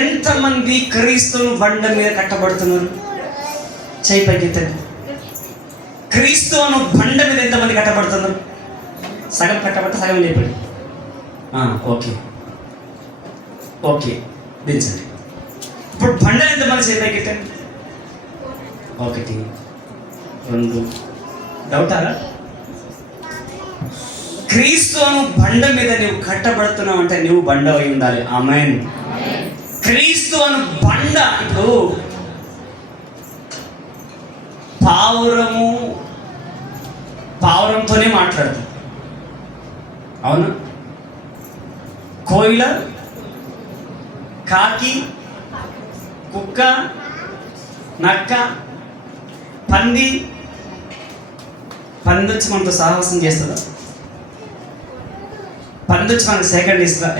ఎంతమంది క్రీస్తును బండ మీద కట్టబడుతున్నారు? చేయి పైకెత్తండి. క్రీస్తును బండ మీద ఎంతమంది కట్టబడుతున్నారు? సగం కట్టబడితే సగం లేపండి. ఓకే ఓకే, దించండి. ఇప్పుడు బండలు ఎంతమంది చేయి పైకెత్తండి? 1 2. డౌటారా? క్రీస్తును బండ మీద నువ్వు కట్టబడుతున్నావు అంటే నువ్వు బండ అయి ఉండాలి. ఆమేన్. క్రీస్తు అను బండ. ఇప్పుడు పావురంతోనే మాట్లాడుతుంది, అవును. కోయిల, కాకి, కుక్క, నక్క, పంది వచ్చి మనతో సాహసం చేస్తుందా? పంది వచ్చి మనకు సెకండ్ ఇస్తుందా?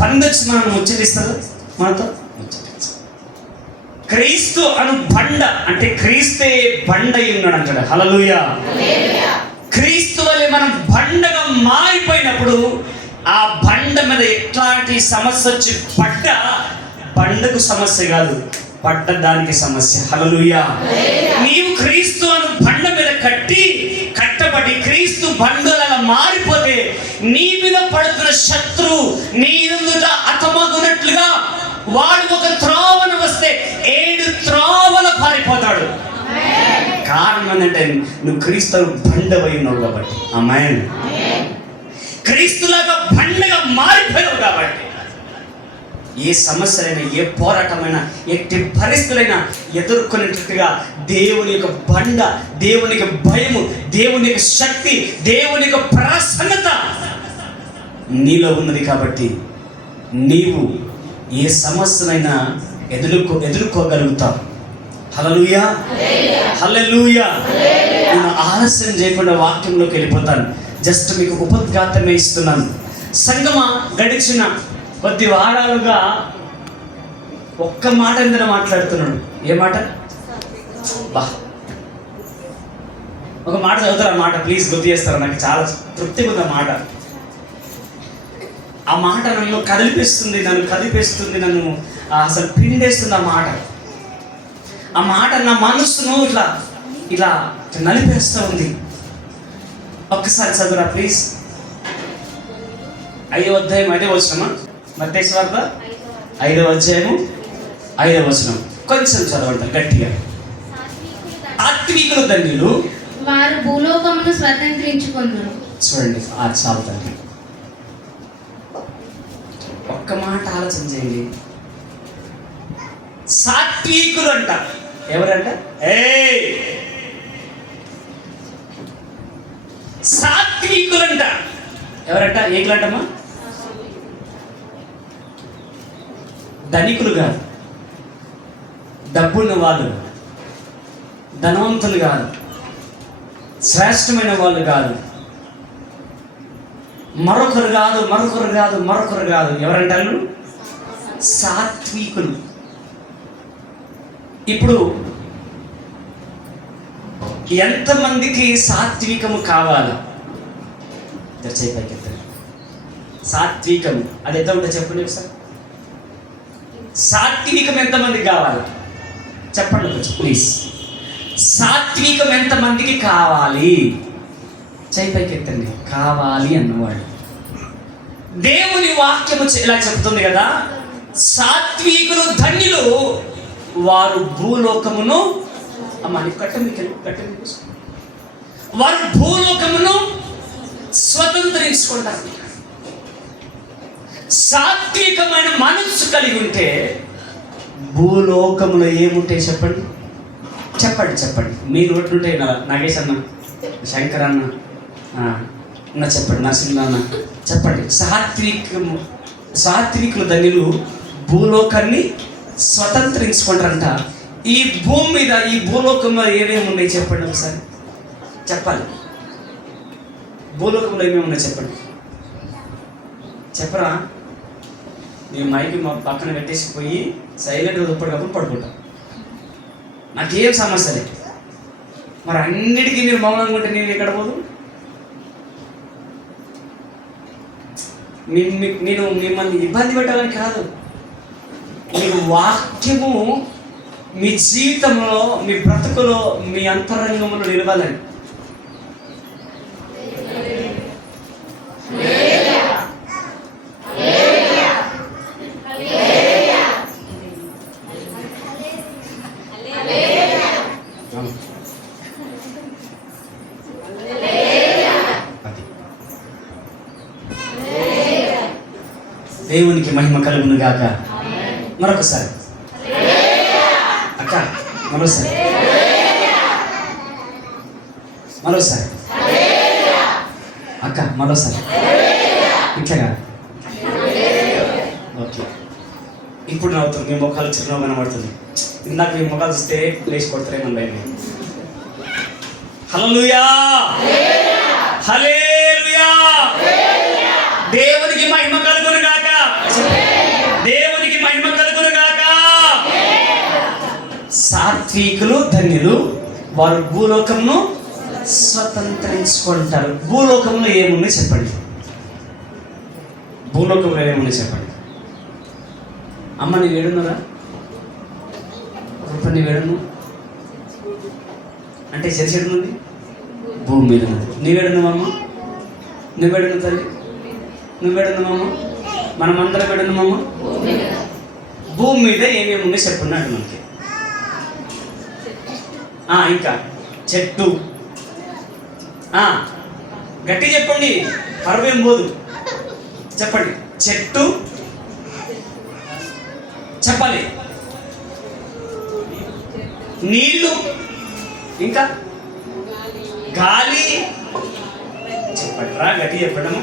పంది వచ్చి మనం ముచ్చటిస్తుందా మనతో? క్రీస్తు అను బండ అంటే క్రీస్తే బండ అయి ఉన్నాడు అంటాడు. హల్లెలూయా. క్రీస్తు వలె మనం బండగా మారిపోయినప్పుడు ఆ బండ మీద ఎట్లాంటి సమస్య వచ్చి పడ్డా బండకు సమస్య కాదు, పడ్డ దానికి సమస్య. హల్లెలూయా. నీవు క్రీస్తు అను బండ మీద కట్టబడి క్రీస్తు బండలాగా మారిపోతే నీ మీద పడుతున్న శత్రువు నీ ఎదుట హతమగునట్లుగా వాడు ఒక త్రోవన వస్తే 7 త్రోవల పారిపోతాడు. కారణం ఏంటంటే నువ్వు క్రీస్తు బండవై ఉన్నావు కాబట్టి. ఆమేన్. క్రీస్తులాగా బండగా మారిపోయావు కాబట్టి ఏ సమస్యలైనా, ఏ పోరాటమైనా, ఎట్టి పరిస్థితులైనా ఎదుర్కొనేటట్టుగా దేవుని యొక్క బండ, దేవుని యొక్క భయము, దేవుని యొక్క శక్తి, దేవుని యొక్క ప్రసన్నత నీలో ఉన్నది కాబట్టి నీవు ఏ సమస్యనైనా ఎదుర్కోగలుగుతావు. హల్లెలూయా. హల్లెలూయా. నేను ఆలస్యం చేయకుండా వాక్యంలోకి వెళ్ళిపోతాను. జస్ట్ మీకు ఉపద్ఘాతమే ఇస్తున్నాను. సంగమా, గడిచిన కొద్ది వారాలుగా ఒక్క మాట మీద మాట్లాడుతున్నాడు. ఏ మాట? ఒక మాట చదువుతారు. ఆ మాట ప్లీజ్ గుర్తు చేస్తారా? నాకు చాలా తృప్తిగా ఉంది ఆ మాట. ఆ మాట నన్ను కదిలిపిస్తుంది, నన్ను అసలు పిండేస్తుంది ఆ మాట నా మనస్సును ఇలా నలిపేస్తూ ఉంది. ఒక్కసారి చదువురా ప్లీజ్. 5వ అధ్యాయం 5వ వచనమా? మత్తయి సువార్త 5వ అధ్యాయము 5వ వచనం. కొంచెం చదవండి గట్టిగా. సాత్వికులు ధన్యులు, వారు భూలోకమును స్వతంత్రించుకొందురు. చూడండి, చాలు తండ్రి. ఒక్క మాట ఆలోచన చేయండి. సాత్వికులు అంట. ఎవరంట? సాత్వికులంట. ఎవరంట? ఏకులంటమ్మా? ధనికులు కాదు, డబ్బున్న వాళ్ళు, ధనవంతులు కాదు, శ్రేష్టమైన వాళ్ళు కాదు, మరొకరు కాదు. ఎవరంటారు? సాత్వికులు. ఇప్పుడు ఎంతమందికి సాత్వికము కావాలి? సాత్వికం అది ఎంత ఉంటుంది చెప్పండి ఒకసారి. సాత్వికం ఎంతమందికి కావాలి చెప్పండి ప్లీజ్. సాత్వికం ఎంతమందికి కావాలి? చేయి పైకెత్తండి. కావాలి అన్నవాడు. దేవుని వాక్యము ఇలా చెప్తుంది కదా, సాత్వికులు ధన్యులు, వారు భూలోకమును వారు భూలోకమును స్వతంత్రించుకుంటారు. సాత్వికమైన మనస్సు కలిగి ఉంటే భూలోకములో ఏముంటాయి చెప్పండి. మీ నోట్లుంటే నాగేశ్ అన్న, శంకర్ అన్న, చెప్పండి, నరసింహ అన్న చెప్పండి. సాత్వికులు ధన్యులు భూలోకాన్ని స్వతంత్రించుకుంటారంట. ఈ భూమి మీద, ఈ భూలోకంలో ఏమేమి ఉన్నాయి చెప్పండి ఒకసారి. చెప్పాలి. భూలోకంలో ఏమేమి ఉన్నాయి చెప్పండి. చెప్పరా? నేను మైకి మా పక్కన పెట్టేసిపోయి సైలెంట్గా దుప్పటికప్పుడు పడుకుంటా. నాకేం సమస్య లేదు. మరి అన్నిటికీ మీరు మౌనంగా ఉంటే నేను ఎక్కడ పోదు? నేను మిమ్మల్ని ఇబ్బంది పెట్టాలని కాదు. మీకు వాక్యము మీ జీవితంలో, మీ బ్రతుకులో, మీ అంతరంగంలో నిలవాలని. దేవునికి మహిమ కలుగును గాక. మరొకసారి అక్క, మరోసారి అక్క, మరోసారి ఇట్లాగా. ఓకే, ఇప్పుడు నవ్వుతుంది. మీ ముఖాలు చిరునవ్వు కనబడుతుంది. ఇందాక మీ ముఖాలు చూస్తే లేచి కొడతారేమో భయం. హల్లెలూయా, హల్లెలూయా. దేవునికి మహిమ కలుగును గాక. దేవునికి మహిమ కలుగును గాక. సాత్వికులు ధన్యులు, వారు భూలోకంను స్వతంత్రించుకుంటారు. భూలోకంలో ఏముంది చెప్పండి. భూలోకంలో ఏముంది చెప్పండి. అమ్మ నీ వేడున్నరా? రూపాయి నీ వేడును అంటే చెడు భూమి మీద ఉంది. నీ వేడున్నావమ్మ, నువ్వు వేడును తల్లి, నువ్వు వేడున్నావమ్మ, మనమందరం వేడున్నామమ్మ. భూమి మీద ఏమేమి ఉన్నాయి చెప్పున్నాడు మనకి. ఇంకా చెట్టు. గట్టి చెప్పండి, పర్వేం పోదు. చెప్పండి, చెట్టు చెప్పాలి, నీళ్ళు, ఇంకా గాలి. చెప్పండి రా, గట్టి చెప్పడము.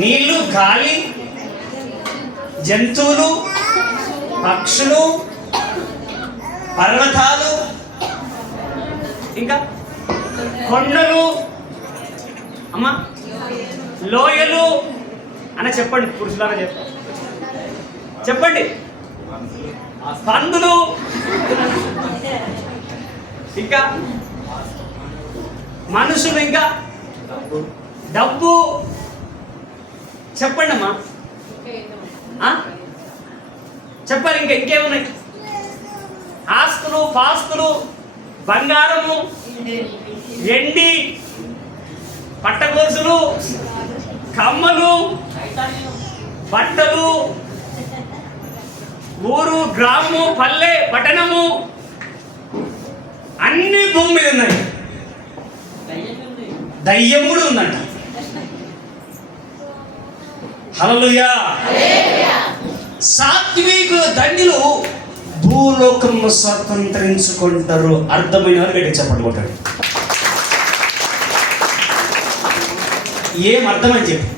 నీళ్ళు, గాలి, జంతువులు, పక్షులు, పర్వతాలు, ఇంకా కొండలు, అమ్మా లోయలు అని చెప్పండి. పురుషులారా చెప్పండి. పందులు, ఇంకా మనుషులు, ఇంకా డబ్బు. చెప్పండి అమ్మా, చెప్పాలి. ఇంకా ఇంకేమున్నాయి? ఆస్తులు, పాస్తులు, బంగారము, ఎండి, పట్టగోసులు, కమ్మలు, బట్టలు, ఊరు, గ్రామము, పల్లె, పట్టణము, అన్ని భూమి మీద ఉన్నాయి. దయ్యం కూడా ఉందంట. హల్లెలూయా. సాత్వికుల ధన్యులు భూలోకము స్వతంత్రించుకుంటారు. అర్థమైన వారు గట్టి చెప్పండి కొట్టాడు. ఏం అర్థమైంది చెప్పు.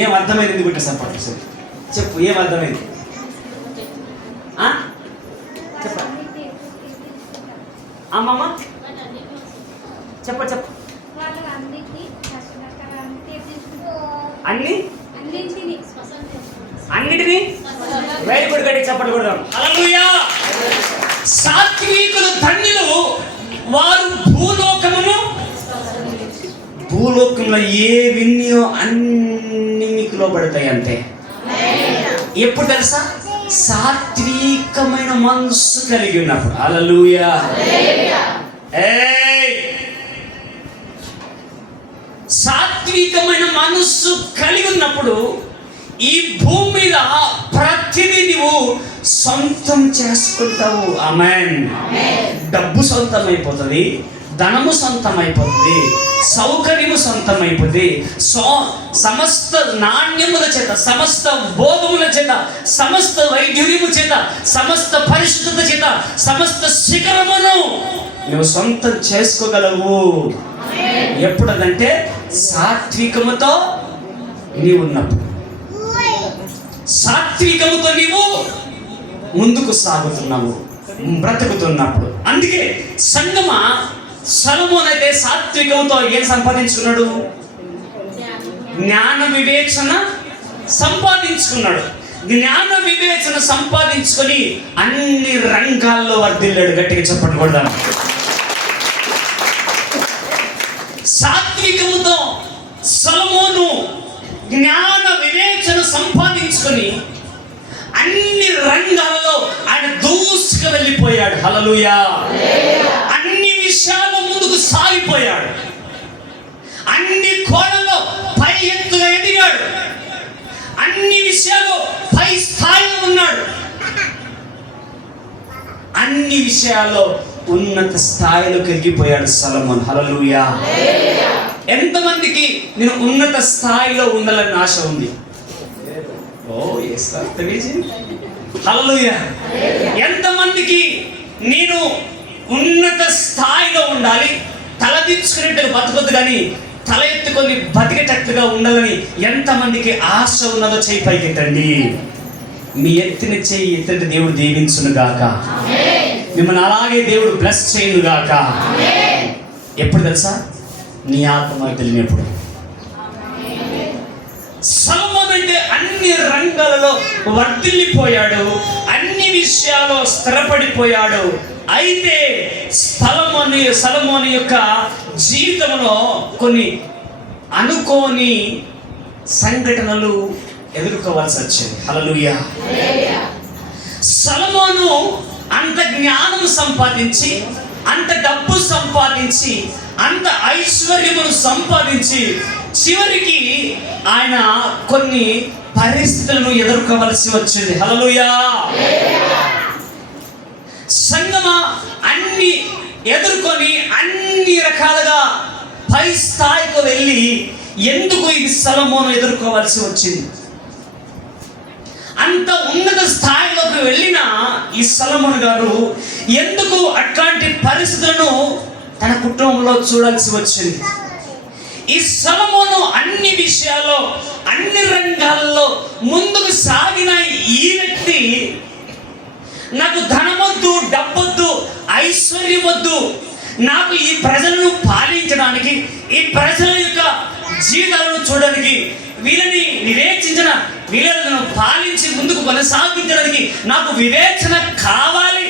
ఏం అర్థమైంది బిడ్డ సపోర్ట్ చెప్పు. ఏం అర్థమైంది చెప్ప అమ్మమ్మ చెప్ప అన్నిటినీ వెరీ గుడ్ గట్టి చెప్పండి కొడదాం. హల్లెలూయా. సాత్వికులు ధన్యులు, వారు భూలోకంలో ఏ విన్నయో అన్ని మీకు లోబడతాయి అంతే. ఎప్పుడు తెలుసా? సాత్వికమైన మనస్సు కలిగి ఉన్నప్పుడు. హల్లెలూయా. సాత్వికమైన మనస్సు కలిగి ఉన్నప్పుడు ఈ భూమి మీద ప్రతిదీ నువ్వు సొంతం చేసుకుంటావు. ఆమేన్. డబ్బు సొంతం అయిపోతుంది, ధనము సొంతం అయిపోతుంది, సౌకర్యము సొంతం అయిపోతుంది. సమస్త నాణ్యముల చేత, సమస్త భోగముల చేత, సమస్త వైద్యుర్యము చేత, సమస్త పరిశుద్ధత చేత, సమస్త శిఖరమును నువ్వు సొంతం చేసుకోగలవు. ఎప్పుడంటే సాత్వికముతో నీవు ఉన్నప్పుడు, సాత్వికముతో నీవు ముందుకు సాగుతున్నావు, బ్రతుకుతున్నప్పుడు. అందుకే సంగమా సొలొమోను అయితే సాత్వికంతో ఏం సంపాదించుకున్నాడు? జ్ఞాన వివేచన సంపాదించుకున్నాడు. జ్ఞాన వివేచన సంపాదించుకొని అన్ని రంగాల్లో వర్ధిల్లాడు. గట్టిగా చెప్పండి కొడదాం. సాత్వికముతో సొలొమోను జ్ఞాన వివేచన సంపాదించుకొని అన్ని రంగాలలో ఆయన దూసుకు వెళ్ళిపోయాడు. హల్లెలూయా. అన్ని విషయాల్లో ముందుకు సాగిపోయాడు. అన్ని కోణంలో పై ఎత్తుగా ఎదిగాడు. అన్ని విషయాల్లో పై స్థాయిలో ఉన్నాడు. అన్ని విషయాల్లో ఉన్నత స్థాయిలోకి ఎదిగిపోయాడు సొలొమోను. హల్లెలూయా. ఎంతమందికి నేను ఉన్నత స్థాయిలో ఉండాలని ఆశ ఉంది? హల్లెలూయా. ఎంతమందికి నేను ఉన్నత స్థాయిలో ఉండాలి, తలదించుకునేట్టుగా బతకొద్దు కానీ తల ఎత్తుకొని బతికేటట్లుగా ఉండాలని ఎంతమందికి ఆశ ఉన్నదో చేయి పైకెత్తండి. మీ ఎత్తిన చేయి ఎత్తండి. దేవుడు దీవించును గాక. మిమ్మల్ని అలాగే దేవుడు బ్లెస్ చేయును గాక. ఎప్పుడు తెలుసా? నీ ఆత్మ తెలియనప్పుడు. సొలొమోను అయితే అన్ని రంగాలలో వర్ధిల్లిపోయాడు, అన్ని విషయాల్లో స్థిరపడిపోయాడు. అయితే సొలొమోను యొక్క జీవితంలో కొన్ని అనుకోని సంఘటనలు ఎదుర్కోవాల్సి వచ్చింది. హల్లెలూయా. సొలొమోను అంత జ్ఞానం సంపాదించి, అంత డబ్బు సంపాదించి, అంత ఐశ్వర్యమును సంపాదించి చివరికి ఆయన కొన్ని పరిస్థితులను ఎదుర్కోవలసి వచ్చింది. హల్లెలూయా. సంగమా, అన్ని ఎదుర్కొని అన్ని రకాలుగా పై స్థాయికి వెళ్ళి ఎందుకు ఇది సొలొమోను ఎదుర్కోవలసి వచ్చింది? అంత ఉన్నత స్థాయిలోకి వెళ్ళిన ఈ సొలొమోను గారు ఎందుకు అట్లాంటి పరిస్థితులను తన కుటుంబంలో చూడాల్సి వచ్చింది? ఈ సొలొమోను అన్ని విషయాల్లో, అన్ని రంగాల్లో ముందుకు సాగిన ఈ వ్యక్తి నాకు ధనమొద్దు, డబ్బొద్దు, ఐశ్వర్యం వద్దు, నాకు ఈ ప్రజలను పాలించడానికి, ఈ ప్రజల యొక్క జీవితాలను చూడడానికి, వీళ్ళని వివేచించిన, వీళ్ళను పాలించి ముందుకు కొనసాగించడానికి నాకు వివేచన కావాలి.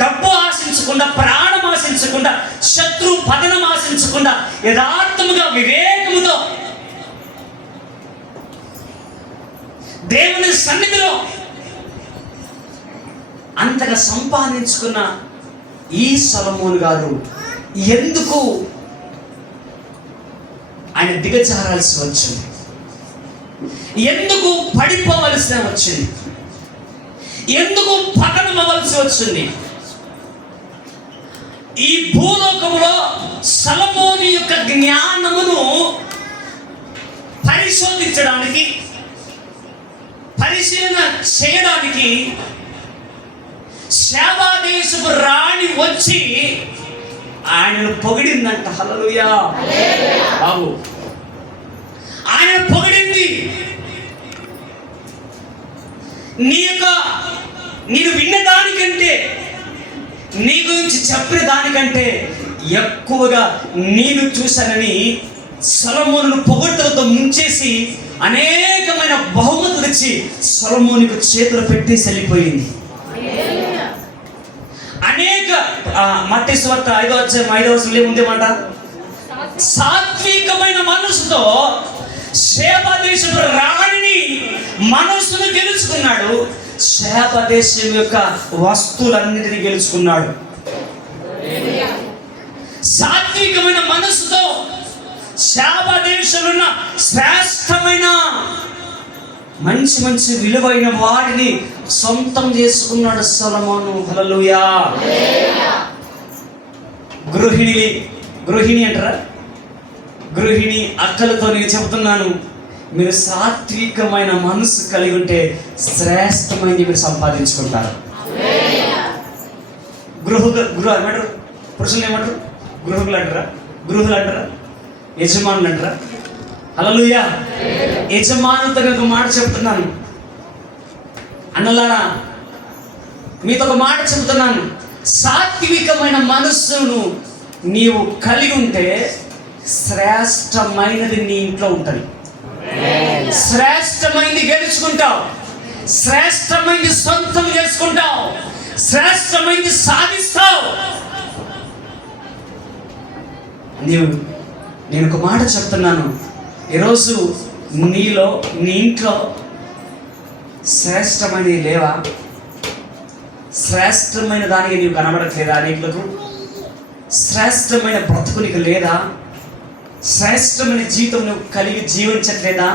డబ్బు ఆశించకుండా, ప్రాణం ఆశించకుండా, శత్రు పతనం ఆశించకుండా యథార్థముగా వివేకముతో దేవుని సన్నిధిలో అంతగా సంపాదించుకున్న ఈ సొలొమోను గారు ఎందుకు ఆయన దిగజారాల్సి వచ్చింది? ఎందుకు పడిపోవలసి వచ్చింది? ఎందుకు పతనం అవ్వాల్సి వచ్చింది? ఈ భూలోకంలో సొలొమోను యొక్క జ్ఞానమును పరిశోధించడానికి, పరిశీలన చేయడానికి శాబాదేశపు రాణి వచ్చి ఆయనను పొగిడిందంట. హల్లెలూయా. బాబు, ఆయన పొగిడింది. నేను విన్న దానికంటే, నీ గురించి చెప్పిన దానికంటే ఎక్కువగా నేను చూశానని సొలొమోనును పొగడ్తలతో ముంచేసి అనేకమైన బహుమతులు ఇచ్చి సొలొమోనుకు చేతులు పెట్టి వెళ్ళిపోయింది. అనేక మత్తయి సువార్త 5వ అధ్యాయం 5వ వచనంలో ఉందేమాట, సాత్వికమైన మనసుతో షేబా దేశపు రాణిని మనసును గెలుచుకున్నాడు. షేబా దేశం యొక్క వస్తువులన్నిటినీ గెలుచుకున్నాడు. సాత్వికమైన మనసుతో షేబా దేశంలో ఉన్న శ్రేష్టమైన మంచి మంచి విలువైన వాటిని సొంతం చేసుకున్నాడు సొలొమోను. హల్లెలూయా. గృహిణి అంటారా? గృహిణి అక్కలతో నేను చెబుతున్నాను, మీరు సాత్వికమైన మనసు కలిగి ఉంటే శ్రేష్టమైనది మీరు సంపాదించుకుంటారు. ఏమంటారు? పురుషులు ఏమంటారు? గృహులు అంటారా? యజమానులు అంటారా? హల్లెలూయా. యజమానులతో ఒక మాట చెప్తున్నాను అన్నలారా, మీతో ఒక మాట చెబుతున్నాను. సాత్వికమైన మనస్సును నీవు కలిగి ఉంటే శ్రేష్టమైనది నీ ఇంట్లో ఉంటుంది. శ్రేష్టమైనది గెలుచుకుంటావు, శ్రేష్టమైనది సొంతం చేసుకుంటావు, శ్రేష్టమైనది సాధిస్తావు. నేను ఒక మాట చెప్తున్నాను. ఈరోజు నీలో, నీ ఇంట్లో శ్రేష్టమైనవి లేవా? శ్రేష్టమైన దానికి నీవు కనబడట్లేదా? అనేకులకు శ్రేష్టమైన బ్రతుకు నీకు లేదా? శ్రేష్టమైన జీవితం నువ్వు కలిగి జీవించట్లేదా?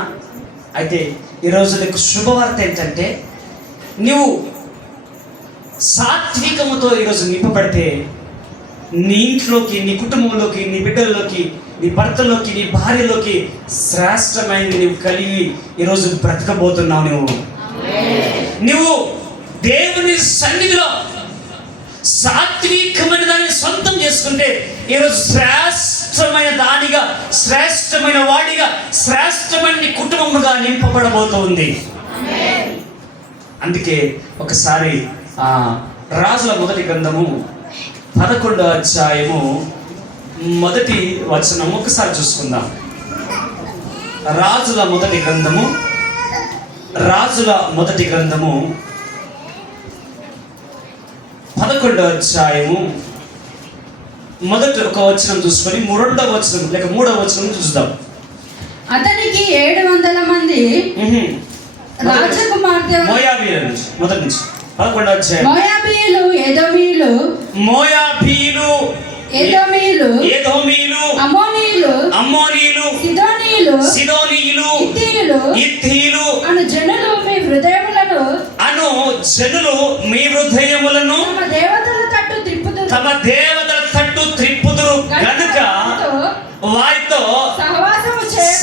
అయితే ఈరోజు నీకు శుభవార్త ఏంటంటే, నువ్వు సాత్వికముతో ఈరోజు నింపబడితే నీ ఇంట్లోకి, నీ కుటుంబంలోకి, నీ బిడ్డల్లోకి, నీ భర్తలోకి, నీ భార్యలోకి శ్రేష్టమైనది నువ్వు కలిగి ఈరోజు బ్రతకబోతున్నావు. నువ్వు దేవుని సన్నిధిలో సాత్వికమైన దాన్ని సొంతం చేసుకుంటే ఈరోజు శ్రేష్టమైన దానిగా, శ్రేష్టమైన వాడిగా, శ్రేష్టమైన నీ కుటుంబముగా నింపబడబోతుంది. అందుకే ఒకసారి రాజుల మొదటి గ్రంథము 11వ అధ్యాయము 1వ వచనం ఒకసారి చూసుకుందాం. రాజుల మొదటి గ్రంథము 11వ అధ్యాయము మొదటి ఒక వచనం చూసుకొని 2వ వచనం లేక 3వ వచనం చూద్దాం. అతనికి 700 మంది రాజకుమార్తె. మోయాబీయుల నుంచి మొదటి నుంచి 11వ అధ్యాయం. మోయాబీయులు, ఎదోమీయులు, ఎదోమీయులు, అమ్మోనీయులు, సిదోనీయులు, ఇత్తీయులు అను జనులు మీ హృదయములను తమ దేవతల తట్టు త్రిప్పుదురు గనుక వారితో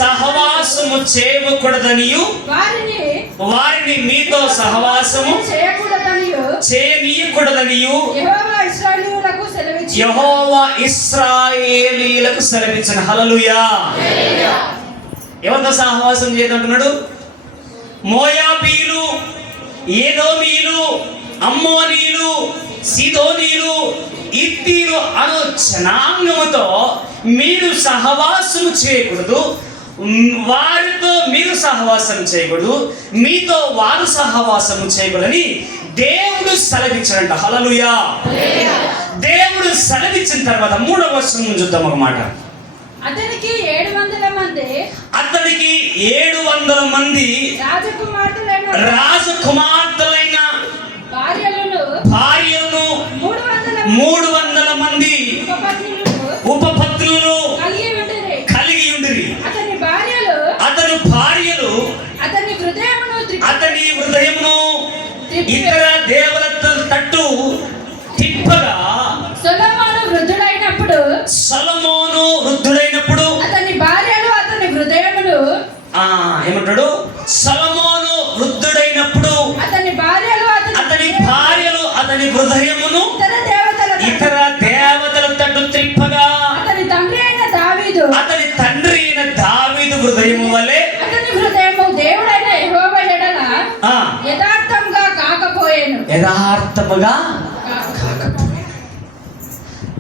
సహవాసము చేయకూడదనియు వారిని మీతో సహవాసము చేయనీయకూడదనియు యెహోవా ఇశ్రాయేలీయులకు సెలవిచ్చెను. హల్లెలూయా. ఎవరితో సహవాసం చేయదంటున్నాడు? మోయాబీయులు, ఎదోమీయులు, అమ్మోనీయులు, సిదోనీయులు, ఇత్తీయులు అను జనాంగముతో మీరు సహవాసము చేయకూడదు. వారితో మీరు సహవాసం చేయకూడదు, మీతో వారు సహవాసము చేయకూడదని దేవుడు సెలవిచ్చాడంట. హల్లెలూయా. దేవుడు సెలవిచ్చిన తర్వాత 3వ వచనం చూద్దాం ఒక మాట. అతనికి 700 మంది రాజకుమార్తెలైన భార్యలను 300 మంది ఉపపత్నులు కలిగి ఉండిరి. అతని భార్యలు అతని హృదయమును ఇతర దేవతల తట్టు తిప్పగా సొలొమోను వృద్ధుడైనప్పుడు అతని భార్యలు అతని హృదయమును ఏమంటాడు? సొలొమోను వృద్ధుడైనప్పుడు అతని భార్యలు అతని హృదయమును ఇతర దేవతల తట్టు త్రిప్పగా అతని తండ్రి అయిన దావీదు హృదయము వలె అతని హృదయము దేవుడైన యెహోవా ఎడల యథార్థముగా కాకపోయెను.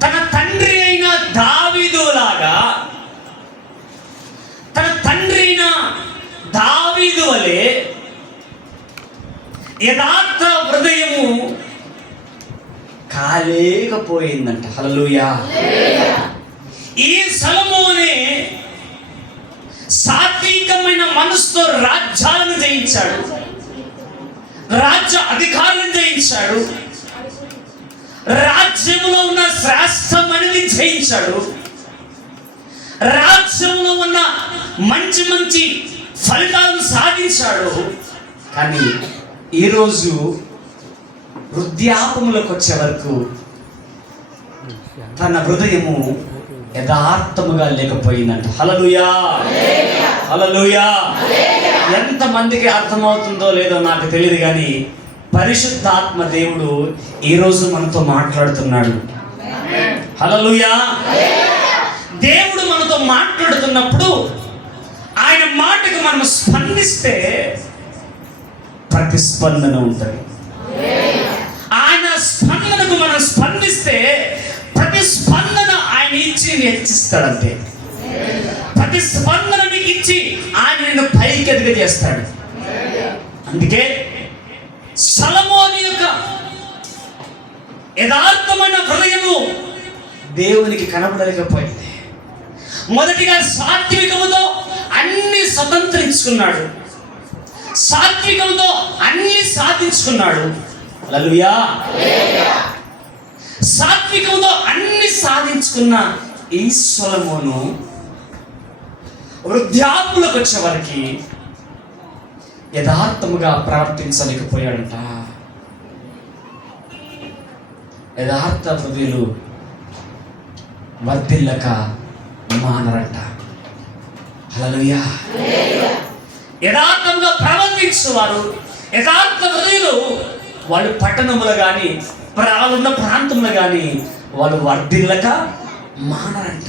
తన తండ్రి అయిన దావీదు లాగా, తన తండ్రి అయిన దావీదు వలె యథార్థ హృదయము కాలేకపోయిందంట. హల్లెలూయా. ఈ సొలొమోనే సాత్వికమైన మనసుతో రాజ్యాలను జయించాడు, రాజ్య అధికారులను జయించాడు, రాజ్యంలో ఉన్న శ్రేష్టమైనది జయించాడు, రాజ్యంలో ఉన్న మంచి మంచి ఫలితాలను సాధించాడు. కానీ ఈరోజు వృద్ధాపంలోకి వచ్చే వరకు తన హృదయము యథార్థముగా లేకపోయిందంట. హల్లెలూయా. హల్లెలూయా. ఎంతమందికి అర్థమవుతుందో లేదో నాకు తెలియదు, కానీ పరిశుద్ధాత్మ దేవుడు ఈరోజు మనతో మాట్లాడుతున్నాడు. హల్లెలూయా. దేవుడు మనతో మాట్లాడుతున్నప్పుడు ఆయన మాటకు మనం స్పందిస్తే ప్రతిస్పందన ఉంటుంది. ఆయన స్పందనకు మనం స్పందిస్తే ప్రతిస్పందన ఆయన ఇచ్చి హెచ్చిస్తాడంతే. ప్రతిస్పందన నీకు ఇచ్చి ఆయన నిన్ను పైకి ఎదగజేస్తాడు. అందుకే సొలొమోను యొక్క యథార్థమైన హృదయము దేవునికి కనబడలేకపోయింది. మొదటిగా సాత్వికముతో అన్ని స్వతంత్రించు చూసుకున్నాడు, సాత్వికంతో అన్ని సాధించుకున్నాడు. హల్లెలూయా. సాత్వికంతో అన్ని సాధించుకున్న ఈ సొలొమోను వృద్ధాప్యులకు వచ్చే వారికి యథార్థముగా ప్రవర్తించలేకపోయాడంట. యథార్థ హృదయులు వర్ధిల్లక మానరంట. హల్లెలూయా. యథార్థంగా ప్రవర్తించేవారు, యథార్థ హృదయులు వాళ్ళు పట్టణములు కానీ ఉన్న ప్రాంతంలో కానీ వాళ్ళు వర్ధిల్లక మానరంట.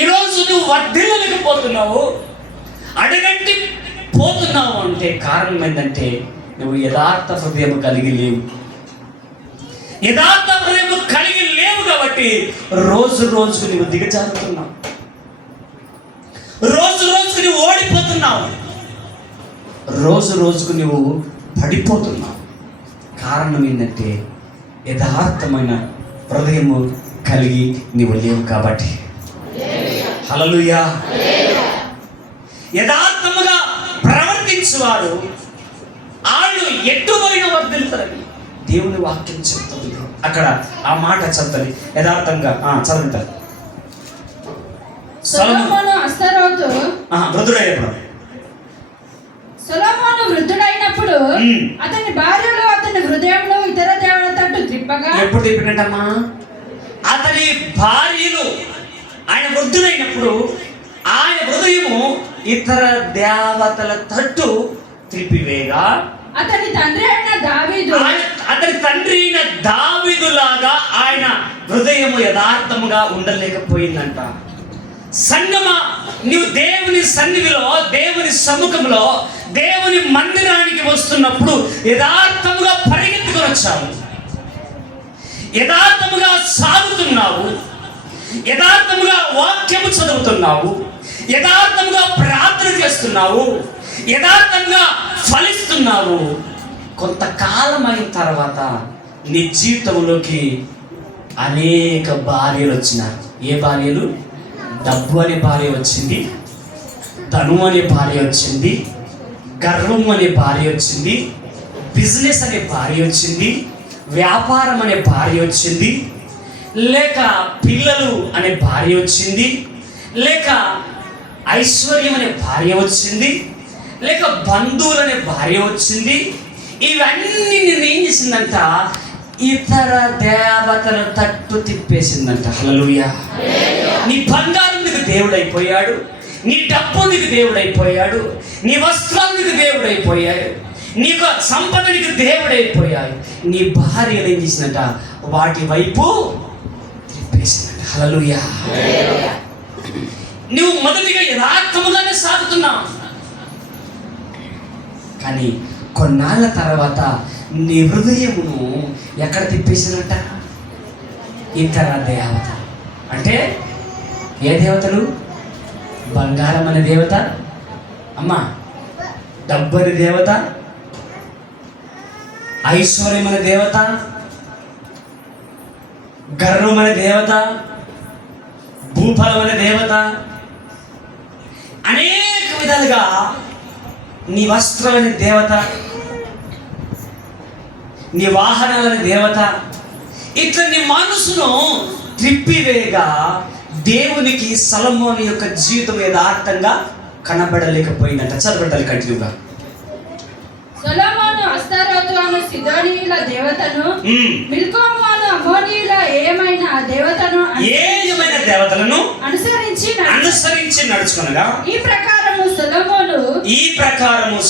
ఈరోజు నువ్వు వర్ధిల్లలేకపోతున్నావు, అడగంటి పోతున్నావు అంటే కారణం ఏంటంటే నువ్వు యథార్థ హృదయం కలిగి లేవు. యథార్థ హృదయం కలిగి లేవు కాబట్టి రోజు రోజుకు నువ్వు దిగజారుతున్నావు, రోజు రోజుకు నువ్వు ఓడిపోతున్నావు, రోజు రోజుకు నువ్వు పడిపోతున్నావు. కారణం ఏంటంటే యథార్థమైన హృదయము కలిగి నీవు లేవు కాబట్టి. హల్లెలూయా. యథార్థముగా ప్రవర్తించువారు వాళ్ళు ఎట్టుపోయిన వర్ధిల్లుతారని దేవుని వాక్యం చెప్తుంది. అక్కడ ఆ మాట చదువుతుంది యథార్థంగా చదువుతారు. సొలొమోను అస్తరోతు వృద్ధుడైనప్పుడు సొలొమోను వృద్ధుడైనప్పుడు అతని భార్యలు అతని హృదయంలో ఇతర దేవుల తట్టు త్రిప్పగా. ఎప్పుడు తిప్పినట్టమ్మా? అతని భార్యలు ఆయన వృద్ధుడైనప్పుడు ఆయన హృదయము ఇతర దేవతల తట్టు త్రిప్పివేగా అతని తండ్రి అయిన దావీదు లాగా ఆయన హృదయము యథార్థముగా ఉండలేకపోయిందంట. సంగమా, నీవు దేవుని సన్నిధిలో, దేవుని సముఖంలో, దేవుని మందిరానికి వస్తున్నప్పుడు యథార్థముగా పరిగెత్తుకొని వచ్చావు, యథార్థముగా సాగుతున్నావు, యథార్థముగా వాక్యము చదువుతున్నావు, యథార్థముగా ప్రార్థన చేస్తున్నావు, యథార్థంగా ఫలిస్తున్నావు. కొంతకాలం అయిన తర్వాత నీ జీవితంలోకి అనేక భార్యలు వచ్చినారు. ఏ భార్యలు? డబ్బు అనే భార్య వచ్చింది, ధను అనే భార్య వచ్చింది, గర్వం అనే భార్య వచ్చింది, బిజినెస్ అనే భార్య వచ్చింది, వ్యాపారం అనే భార్య వచ్చింది, లేక పిల్లలు అనే భార్య వచ్చింది, లేక ఐశ్వర్యం అనే భార్య వచ్చింది, లేక బంధువులు అనే భార్య వచ్చింది. ఇవన్నీ నేను ఏం చేసిందంట? ఇతర దేవతల తట్టు తిప్పేసిందంట. హల్లెలూయా. నీ బంగారం నీకు దేవుడైపోయాడు, నీ డబ్బు నీకు దేవుడైపోయాడు, నీ వస్త్రాలు నీకు దేవుడైపోయాడు, నీకు సంపద నీకు దేవుడైపోయాయి. నీ భార్యలు ఏం చేసిందంట? వాటి వైపు తిప్పేసిందంట. హల్లెలూయా. నువ్వు మొదటిగా యథార్థముగానే సాగుతున్నావు, కానీ కొన్నాళ్ళ తర్వాత నీ హృదయమును ఎక్కడ తిప్పేసినట్ట? ఇతర దేవత. అంటే ఏ దేవతలు? బంగారం అనే దేవత, అమ్మా, డబ్బు అనే దేవత, ఐశ్వర్యం అనే దేవత, గర్వం అనే దేవత, భూఫలం అనే దేవత, అనేక విధాలుగా నీ వస్త్రాలని దేవత, నీ వాహనాలని దేవత, ఇట్లా నీ మనసును త్రిప్పివేగా దేవునికి సొలొమోను యొక్క జీవితం యథార్థంగా కనబడలేకపోయిందంట. చదవడాలి కంటిన్యూగా. సొలొమోను అస్తరోతు అను సిదోనీయుల దేవతను, మిల్కోము అను అమ్మోనీయుల ఏమైన దేవతలను అనుసరించి నడుచుకొనగా ఈ ప్రకారము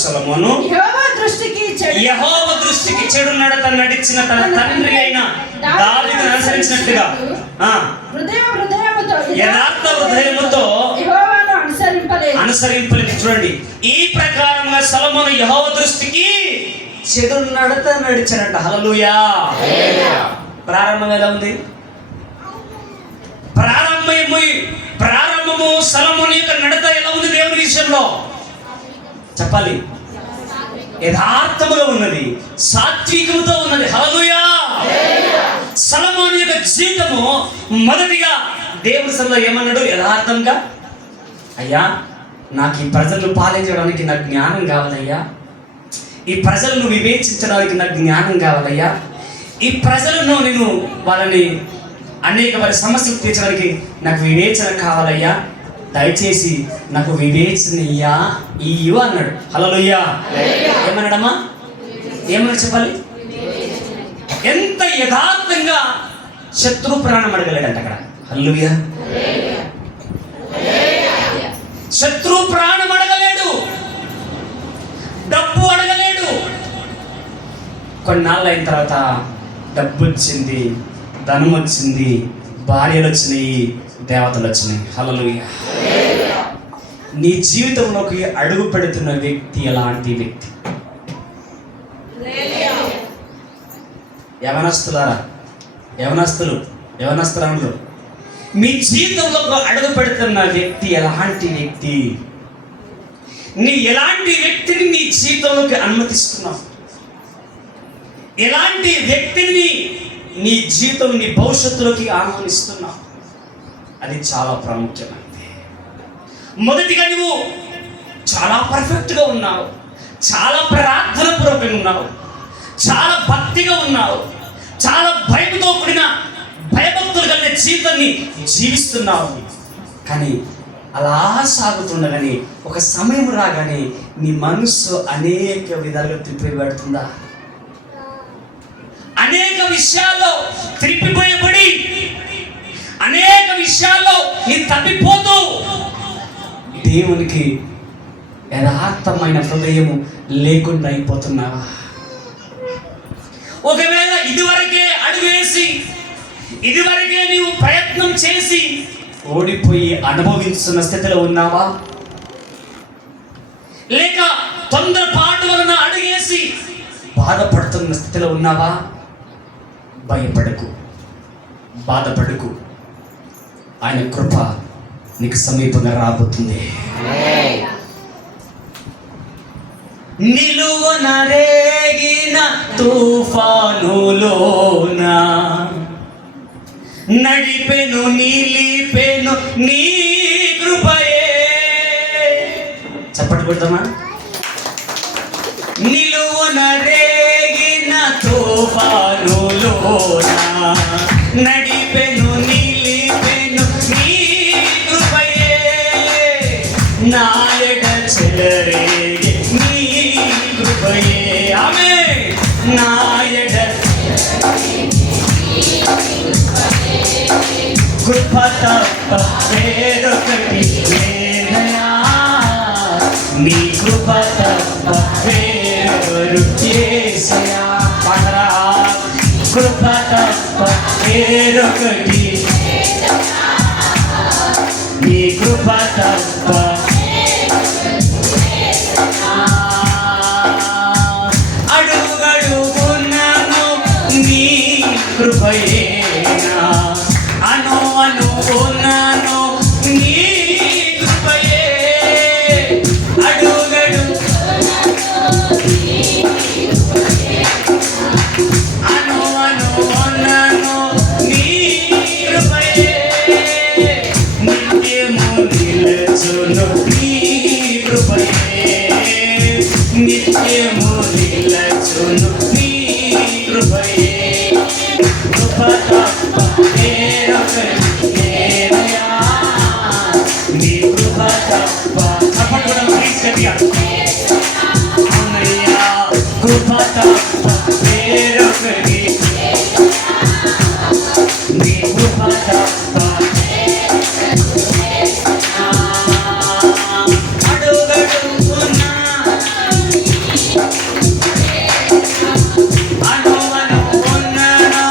సొలొమోను యెహోవా దృష్టికి చెడు నడత నడిచిన తన తండ్రి అయిన దావీదును అనుసరించినట్లుగా యథార్థ హృదయముతో యెహోవాను అనుసరింపలేదు. చూడండి, ఈ ప్రకారంగా సొలొమోను యెహోవా దృష్టికి చెడు నడత నడిచారంట. హల్లెలూయా. ప్రారంభం ఎలా ఉంది? ప్రారంభము సొలొమోను యొక్క నడత ఎలా ఉంది దేవుని విషయంలో? చెప్పాలి. యథార్థముగా ఉన్నది, సాత్వికముతో ఉన్నది. హల్లెలూయా. సొలొమోను యొక్క జీవితము మొదటిగా దేవుని సన్నిధిలో ఏమన్నాడు? యథార్థంగా, అయ్యా నాకు ఈ ప్రజలను పాలించడానికి నాకు జ్ఞానం కావాలయ్యా, ఈ ప్రజలను వివేచించడానికి నాకు జ్ఞానం కావాలయ్యా, ఈ ప్రజలను నేను వాళ్ళని అనేక వారి సమస్యలు తీర్చడానికి నాకు వివేచన కావాలయ్యా, దయచేసి నాకు వివేచన ఇయ్యు అన్నాడు. హల్లెలూయా. ఏమన్నాడమ్మా? ఏమన్నా చెప్పాలి? ఎంత యథార్థంగా శత్రు ప్రాణం అడగలేడంట అక్కడ. హల్లెలూయా. శత్రు ప్రాణం అడగలేడు, డబ్బు అడగలేడు. కొన్నాళ్ళు అయిన తర్వాత డబ్బు వచ్చింది, ధనం వచ్చింది, భార్యలు వచ్చినాయి, దేవతలు వచ్చినాయి. హల్లెలూయా. నీ జీవితంలోకి అడుగు పెడుతున్న వ్యక్తి ఎలాంటి వ్యక్తి? యవనస్తులారా, యవనస్తులు మీ జీవితంలో అడుగు పెడుతున్న వ్యక్తి ఎలాంటి వ్యక్తి? నీ ఎలాంటి వ్యక్తిని నీ జీవితంలోకి అనుమతిస్తున్నావు? ఎలాంటి వ్యక్తిని నీ జీవితం, నీ భవిష్యత్తులోకి ఆహ్వానిస్తున్నావు? అది చాలా ప్రాముఖ్యమైనది. మొదటిగా నువ్వు చాలా పర్ఫెక్ట్గా ఉన్నావు, చాలా ప్రార్థనాపూర్వకంగా ఉన్నావు, చాలా భక్తిగా ఉన్నావు, చాలా భయంతో కూడిన భయభక్తులు కలిగిన జీవితాన్ని జీవిస్తున్నావు. కానీ అలా సాగుతుండగానే ఒక సమయం రాగానే నీ మనస్సు అనేక విధాలుగా తిప్పిపెడుతుందా? అనేక విషయాల్లో త్రిప్పిపోయబడి, అనేక విషయాల్లో నీ తప్పిపోతూ దేవునికి యథార్థమైన హృదయము లేకుండా అయిపోతున్నావా? ఒకవేళ ఇదివరకే అడుగేసి, ఇదివరకే నీవు ప్రయత్నం చేసి ఓడిపోయి అనుభవిస్తున్న స్థితిలో ఉన్నావా? లేక తొందరపాటు వలన అడుగేసి బాధపడుతున్న స్థితిలో ఉన్నావా? భయపడకు, బాధపడకు. ఆయన కృప నీకు సమీపంగా రాబోతుంది. నిలువన రేగిన తుఫానులోన నడిపెను నిలిపెను నీ కృపయే. చప్పట్లు కొడతామా? నిలువన రేగిన తుఫానులోన నడిపెను నిలిపెను నీ కృపయే. నాయడ చెలరేగే నీ కృపయే. ఆమేన్. నాయడ కృప తప్ప వేరొకటి లేదయా, నీ కృప తప్ప వేరొకరు యేసయ్యా. పాడరా. కృప తప్ప వేరొకటి, నీ కృప తప్ప అడుగడుగున్నాను నీ కృపయేనా, అనుకున్నాను నీ కృపయే. అడుగడు అనుకున్నాను నీ కృపయే. నిత్యము నిలచును నీ కృపయే, నిత్యము నిలచును నీ కృపయే. కృప తప్ప వేరొకటి లేదయా, నీ కృప తప్ప. తప్పకుండా ప్లీజ్ గట్టిగా. అవునయ్యా. కృప తప్ప వేరొకటి, నీ కృప తప్ప. అడుగడుగునా అనుకున్నాను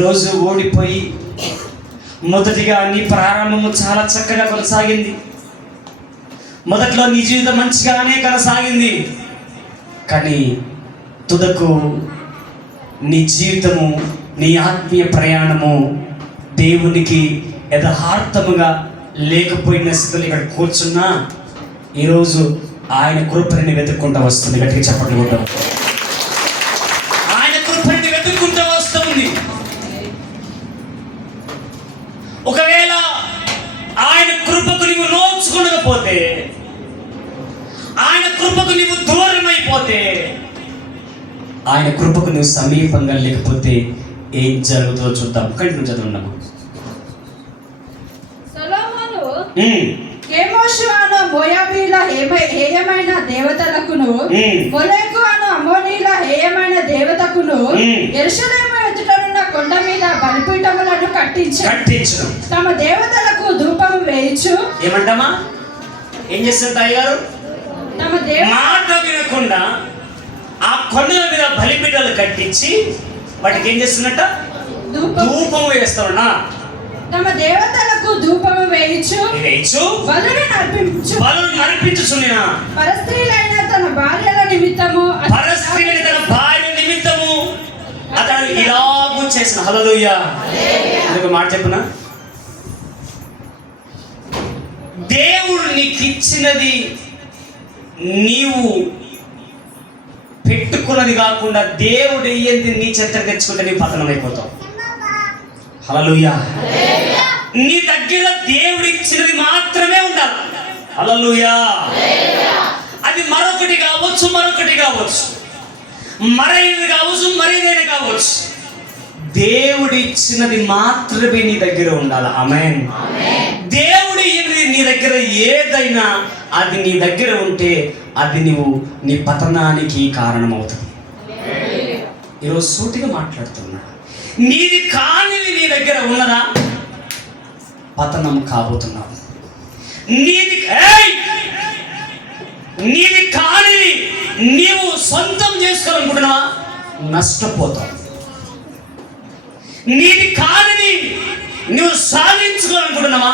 ఈరోజు ఓడిపోయి, మొదటిగా నీ ప్రారంభము చాలా చక్కగా కొనసాగింది, మొదట్లో నీ జీవితం మంచిగానే కొనసాగింది, కానీ తుదకు నీ జీవితము, నీ ఆత్మీయ ప్రయాణము దేవునికి యథార్థముగా లేకపోయిన స్థితిలో ఇక్కడ కూర్చున్నా ఈరోజు ఆయన కృపని వెతుక్కుంటూ వస్తుంది. గట్టిగా చెప్పండి కొట్టాం. ఆయన కృపని వెతుక్కుంటూ వస్తుంది. ఒకవేళ ఆయన కృపకు నీవు నోచుకోకపోతే, ఆయన కృపకు నీవు దూరం అయిపోతే, ఆయన కృపకు నువ్వు సమీపంగా లేకపోతే ఏం జరుగుతుందో చూద్దాం. కంటిన్యూ చదువున్నాము. సొలొమోను కెమోషు అను మోయాబీల హేయమైన దేవతలకును, మొలెకు అను అమ్మోనీల హేయమైన దేవతకును యెరూషలేము ఎదుటనున్న కొండ మీద బలిపీఠములను కట్టించు తమ దేవతలకు ధూపం వేయించు. ఏమంటామా? ఏం చేస్తారు తాయి గారు? తమ మాట వినకుండా ఆ కొండల మీద బలిపీఠాలు కట్టించి వాటికి ఏం చేస్తున్నట్ట? ధూపం వేస్తారన్నా. తమ దేవతలకు ధూపము వేయించు, బలులు నడిపించుచున్నా. పరస్త్రీలైన తన భార్యల నిమిత్తము అతడు ఇలాగూ చేసిన. హల్లెలూయా. ఒక మాట చెప్పునా, దేవుడు నీకు ఇచ్చినది నీవు పెట్టుకున్నది కాకుండా దేవుడు అయ్యేది నీ చేత తెచ్చుకుంటే నీ పతనం అయిపోతావు. హల్లెలూయా. నీ దగ్గర దేవుడు ఇచ్చినది మాత్రమే ఉండాలి. హల్లెలూయా. అది మరొకటి కావచ్చు, మరైనది కావచ్చు, మరేదైనా కావచ్చు. దేవుడు ఇచ్చినది మాత్రమే నీ దగ్గర ఉండాలి. ఆమేన్. దేవుడు ఇచ్చినది నీ దగ్గర ఏదైనా అది నీ దగ్గర ఉంటే అది నీ పతనానికి కారణమవుతుంది. ఈరోజు సూటిగా మాట్లాడుతున్నా, నీది కానిది నీ దగ్గర ఉన్నదా, పతనం కాబోతున్నావు. నీది కానిది నీవు సొంతం చేసుకోవాలనుకుంటున్నావా, నష్టపోతావు. నీది కానిది నువ్వు సాధించుకోవాలనుకుంటున్నావా,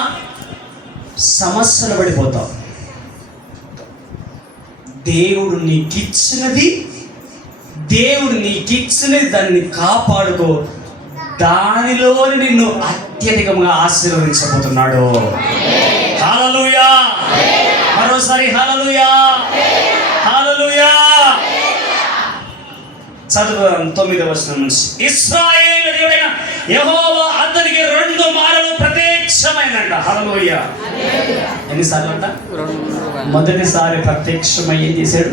సమస్యలు పడిపోతావు. దేవుడు నీకిచ్చినది దాన్ని కాపాడుకో. దానిలోని నిన్ను అత్యధికంగా ఆశీర్వదించబోతున్నాడు. హల్లెలూయా. మరోసారి హల్లెలూయా, హల్లెలూయా. చదువు 9వ వచనం నుంచి. ఇశ్రాయేలు దేవుడైన యెహోవా అతనికి 2 మార్లు ప్రత్యక్షమైనంట. హల్లెలూయా. ఎన్నిసార్లు అంట? మొదటిసారి ప్రత్యక్షమై ఏం చేశాడు?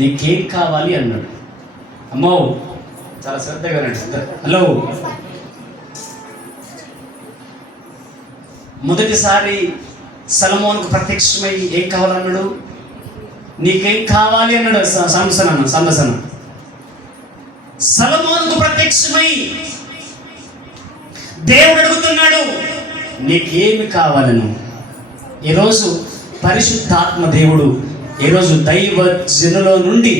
నీకేం కావాలి అన్నాడు. అమ్మో, చాలా శ్రద్ధగా రండి. హలో, మొదటిసారి సొలొమోనుకు ప్రత్యక్షమై ఏం కావాలన్నాడు? నీకేం కావాలి అన్నాడు. సంసన సొలొమోనుకు ప్రత్యక్షమై దేవుడు అడుగుతున్నాడు, నీకేమి కావాలను? ఈరోజు పరిశుద్ధాత్మ దేవుడు ఈరోజు దైవ జనుల నుండి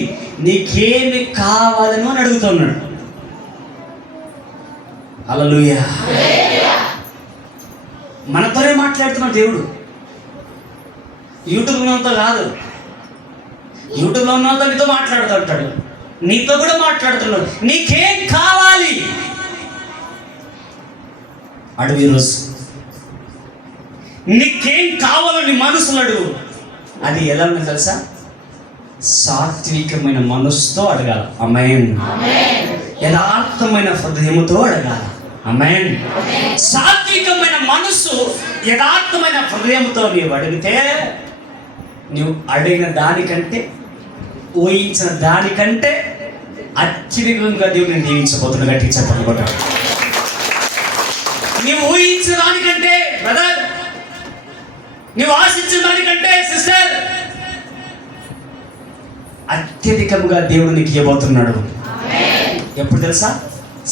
నీకేమి కావాలను అని అడుగుతున్నాడు. హల్లెలూయా. మనతోనే మాట్లాడుతున్నాడు దేవుడు. యూట్యూబ్లో ఉన్నంత కాదు, యూట్యూబ్లో ఉన్నంత నీతో మాట్లాడుతుంటాడు, నీతో కూడా మాట్లాడుతున్నాడు. నీకేం కావాలి అడుగు. ఈరోజు నీకేం కావాలో నీ మనసులో అడుగు. అది ఎలా ఉంది తెలుసా? సాత్వికమైన మనసుతో అడగాల. ఆమేన్. యథార్థమైన హృదయముతో అడగాల. ఆమేన్. సాత్వికమైన మనసు, యథార్థమైన హృదయంతో నీవు అడిగితే నువ్వు అడిగిన దానికంటే, ఊహించిన దానికంటే అత్యధికంగా దేవుని దీవించబోతున్నా. గట్టి చెప్పకుండా నీవు ఊహించిన దానికంటే బ్రదర్, నీవు ఆశించిన దానికంటే సిస్టర్, అత్యధికంగా దేవుడు నీకు ఇవ్వబోతున్నాడు. ఎప్పుడు తెలుసా?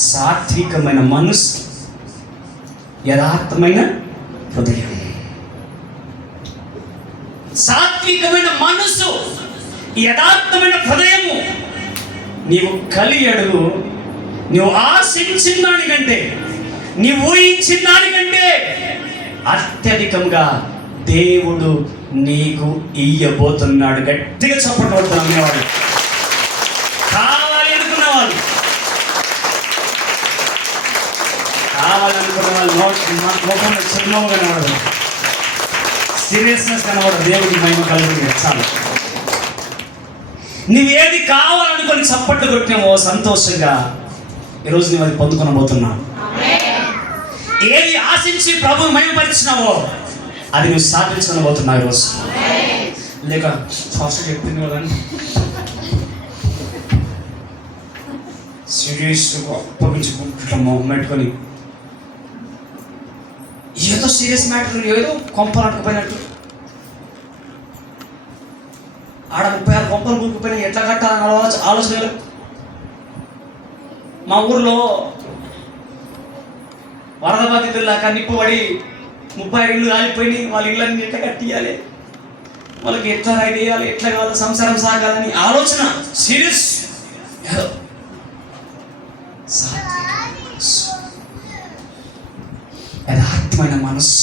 సాత్వికమైన మనసు, యథార్థమైన హృదయం. సాత్వికమైన మనసు, యథార్థమైన హృదయము నీవు కలిగి అడుగు. నువ్వు ఆశించిన దానికంటే, నీవు ఊహించిన దానికంటే అత్యధికంగా దేవుడు నీకు ఇయ్యబోతున్నాడు. గట్టిగా చప్పట్లు కొడతాను అనేవాడు. కావాలి అనుకున్న వాళ్ళు, కావాలనుకున్న వాళ్ళు ముఖంలో చిరునవ్వు కనబడదు, సీరియస్నెస్ కనబడదు. దేవుడికి మహిమ కలుగుతుంది. చాలు. నువ్వేది కావాలనుకొని చప్పట్లు కొట్టినావో సంతోషంగా ఈరోజు నువ్వు అది పొందుకొనబోతున్నావు. ఏది ఆశించి ప్రభువు మహిమపరిచినావో అది నువ్వు సాధించుకోబోతున్నావు ఈరోజు. లేక ఫాస్ట్ చెప్పింది కదండి, సీరియస్గా అప్పగించుకుంటున్నాం మొహం పెట్టుకొని, ఏదో సీరియస్ మ్యాటర్, ఏదో కొంపలట్టుకుపోయినట్టు. ఆడ 36 కొంపలు కూరుకుపోయినా ఎట్లా కట్టాలని ఆలోచనలు. మా ఊర్లో వరద బాధితుల్లాక నిప్పుబడి 30 ఇళ్ళు కాలిపోయినాయి. వాళ్ళ ఇళ్ళని ఎట్లా కట్టియాలి, వాళ్ళకి ఎట్లా రైడ్ చేయాలి, ఎట్లా కావాలి, సంసారం సాగాలని ఆలోచన. సీరియస్, ఏదో యథార్థమైన మనస్సు,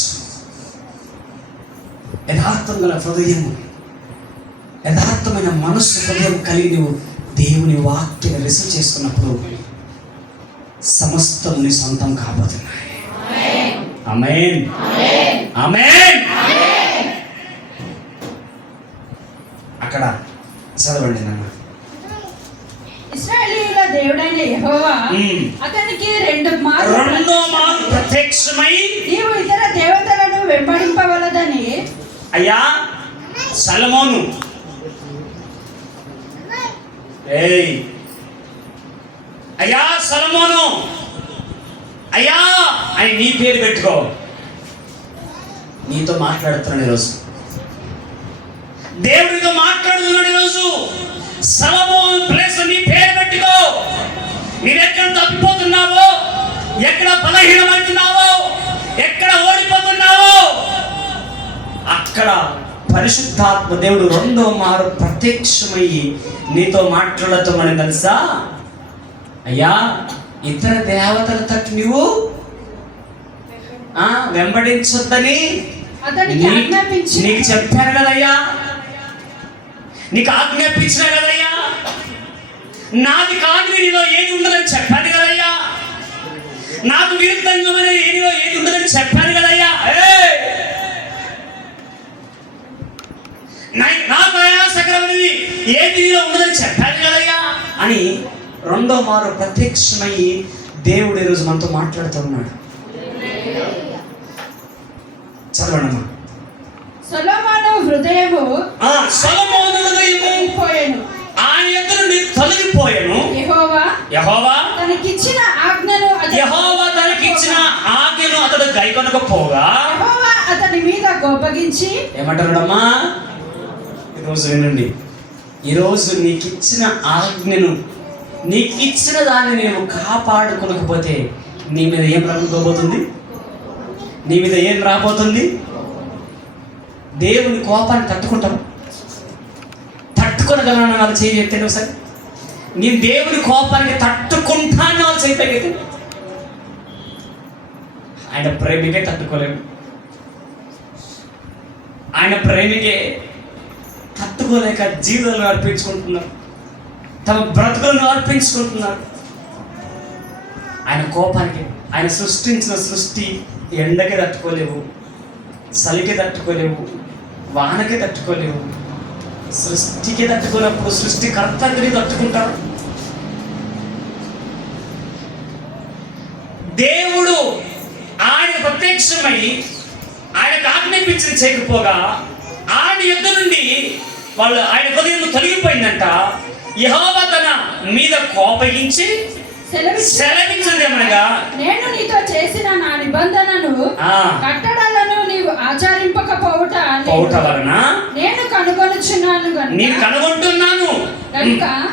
యథార్థం గల హృదయం, యథార్థమైన మనస్సు హృదయం కలిగి నువ్వు దేవుని వాక్యాన్ని రిసీవ్ చేసుకున్నప్పుడు సమస్తం నీ సొంతం కాబోతున్నాయి. ఆమేన్, ఆమేన్. అక్కడ చదవండి నాన్న. ఇశ్రాయేలీయుల దేవుడైన యెహోవా అతనికి రెండో మారు ప్రత్యక్షమై, నీవు ఇతర దేవతలను వెంబడింపవలదని. అయ్యా సొలొమోను, అయ్యా సొలొమోను, అయ్యా అని నీ పేరు పెట్టుకో. నీతో మాట్లాడుతున్నాడు ఈరోజు. దేవుడితో మాట్లాడుతున్నాడు ఈరోజు. సొలొమోను ప్లేస్ నీ పేరు పెట్టుకో. నీవెక్కడ తప్పిపోతున్నావో, ఎక్కడ బలహీనమవుతున్నావో, ఎక్కడ ఓడిపోతున్నావో అక్కడ పరిశుద్ధాత్మ దేవుడు రెండో మారు ప్రత్యక్షమయ్యి నీతో మాట్లాడుతున్నాడని తెలుసా? అయ్యా ఇతర దేవతల తట్టు నువ్వు వెంబడించొద్దని నీకు చెప్పాను కదయ్యా, నీకు ఆజ్ఞాపించిన కదయ్యా, నాది కాదు నీలో ఏది ఉండదని చెప్పాను కదయ్యా, నాకు విరుద్ధంగా ఏదిలో ఏది ఉండదని చెప్పాను కదయ్యా, నాకు ఆయాసకరమైనది ఏది నీలో ఉండదని చెప్పాను కదయ్యా అని రెండో మారు ప్రత్యక్షమయ్యి దేవుడు ఈరోజు మనతో మాట్లాడుతూ ఉన్నాడు. చదవండమ్మా. సొలొమోను హృదయము ఆయన ఎదురు నుండి తొలగిపోయాను. యెహోవా తనకిచ్చిన ఆజ్ఞను అతడు గైకొనకపోగా అతని మీద కోపగించి ఏమంటాడమ్మా? ఈరోజు వినండి. ఈరోజు నీకు ఇచ్చిన ఆజ్ఞను, నీకు ఇచ్చిన దాన్ని నేను కాపాడుకోలేకపోతే నీ మీద ఏం రాబోతుంది? నీ మీద ఏం రాబోతుంది? దేవుని కోపాన్ని తట్టుకుంటాం. తట్టుకోగలను వాళ్ళు చేయగలిగితే ఒకసారి నేను దేవుని కోపానికి తట్టుకుంటాను వాళ్ళు చేయగలిగితే ఆయన ప్రేమికే తట్టుకోలేము. ఆయన ప్రేమికే తట్టుకోలేక జీవితాలను అర్పించుకుంటున్నారు, తమ బ్రతుకులను అర్పించుకుంటున్నారు. ఆయన కోపానికి, ఆయన సృష్టించిన సృష్టి ఎండకి తట్టుకోలేవు, చలికి తట్టుకోలేవు, వానకి తట్టుకోలేవు. సృష్టికి తట్టుకున్నప్పుడు సృష్టికర్తని తట్టుకుంటారు. దేవుడు ఆయన ప్రత్యక్షమై ఆయనకు ఆజ్ఞాపించిన చేయకపోగా ఆయన యుద్ధ నుండి వాళ్ళు ఆయన హృదయం తొలగిపోయిందంట. యెహోవా తన మీద కోపగించి సెలవించదేమనగా, నేను నీతో చేసిన నా నిబంధనను కట్టడలను నీవు ఆచరింపకపోవుట వలన నేను కనుగొనుచున్నాను. నేను కనుగొంటున్నాను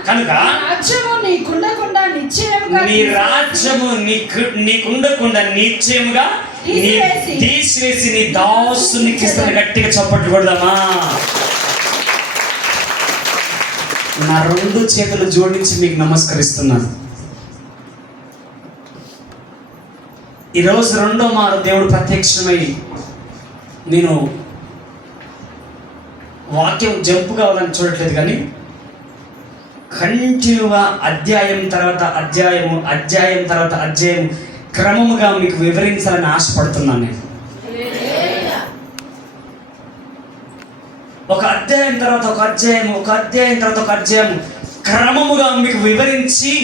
కనుక రాజ్యము నీకుండకుండా నిశ్చయముగా, నీ రాజ్యము నీకుండకుండా నిశ్చయముగా తీసివేసి నీ దాసునికి ఇస్తాను. గట్టిగా చప్పట్లు కొడదామా? నా రెండు చేతులు జోడించి మీకు నమస్కరిస్తున్నాను. ఈరోజు రెండో మారు దేవుడు ప్రత్యక్షమై, నేను వాక్యం జంపు కావాలని చూడట్లేదు కానీ కంటిన్యూగా అధ్యాయం తర్వాత అధ్యాయం క్రమముగా మీకు వివరించాలని ఆశపడుతున్నాను నేను. ఒక అధ్యాయం తర్వాత ఒక అధ్యాయం క్రమముగా మీకు వివరించి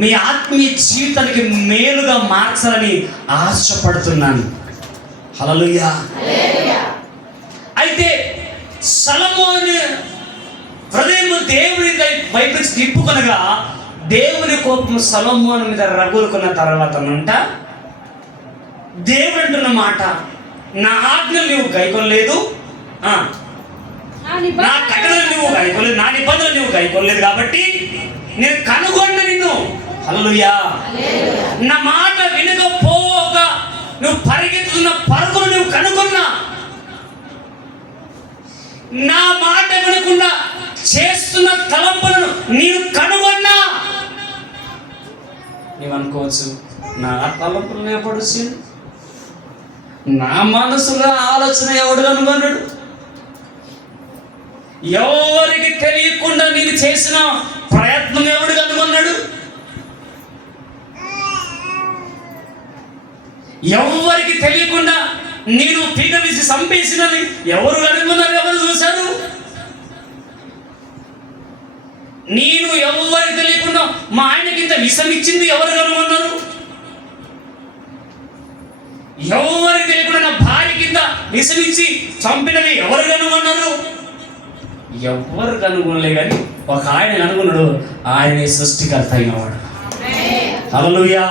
మీ ఆత్మీయ జీవితానికి మేలుగా మార్చాలని ఆశపడుతున్నాను. హల్లెలూయా. అయితే సొలొమోను హృదయం దేవుని వైపు తిప్పుకొనగా దేవుని కోపం సొలొమోను మీద రగులుకున్న తర్వాతనంట దేవుడు అంటున్న మాట, నా ఆజ్ఞలు నువ్వు గైకొనలేదు, నా కట్టడలు నువ్వు గైకొనలేదు, నా నిబంధనలు నువ్వు గైకొనలేదు కాబట్టి నేను కనుగొన్న నిన్ను. హల్లెలూయా. నా మాట వినకపోక నువ్వు పరిగెత్తుతున్న పరుగులు నువ్వు కనుగొన్నా, నా మాట వినకుండా చేస్తున్న తలంపులను నేను కనుగొన్నా. నీవు అనుకోవచ్చు, నా తలంపులను ఎవడు, నా మనసులో ఆలోచన ఎవడు కనుగొన్నాడు? ఎవరికి తెలియకుండా నేను చేసిన ప్రయత్నం ఎవడు కనుగొన్నాడు? ఎవరికి తెలియకుండా నేను పీక వేసి చంపేసినది ఎవరు కనుగొన్నారు? ఎవరు చూశారు? నేను ఎవరికి తెలియకుండా మా ఆయనకి ఇంత విషం ఇచ్చింది ఎవరు కనుగొన్నారు? ఎవరికి తెలియకుండా నా భార్య కింద విషం ఇచ్చి చంపినది ఎవరు కనుగొన్నారు? ఎవరు కనుగొనలే కానీ ఒక ఆయన కనుగొన్నాడు. ఆయనే సృష్టికర్త అయినవాడు. హల్లెలూయా.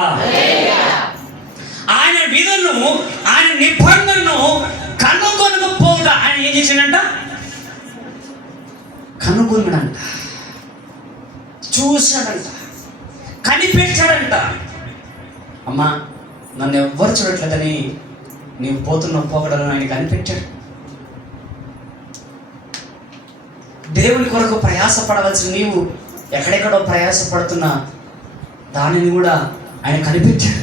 ఆయన విధులను, ఆయన నిబంధనను కనుగొనకపోగా ఆయన ఏం చేశాడంట? కనుగొన్నాడంట, చూశాడంట, కనిపెట్టాడంట. అమ్మా, నన్ను ఎవ్వరు చూడట్లేదని నీవు పోతున్న పోకడలను ఆయన కనిపెట్టాడు. దేవుని కొరకు ప్రయాసపడవలసిన నీవు ఎక్కడెక్కడో ప్రయాసపడుతున్నా దానిని కూడా ఆయన కనిపెట్టాడు.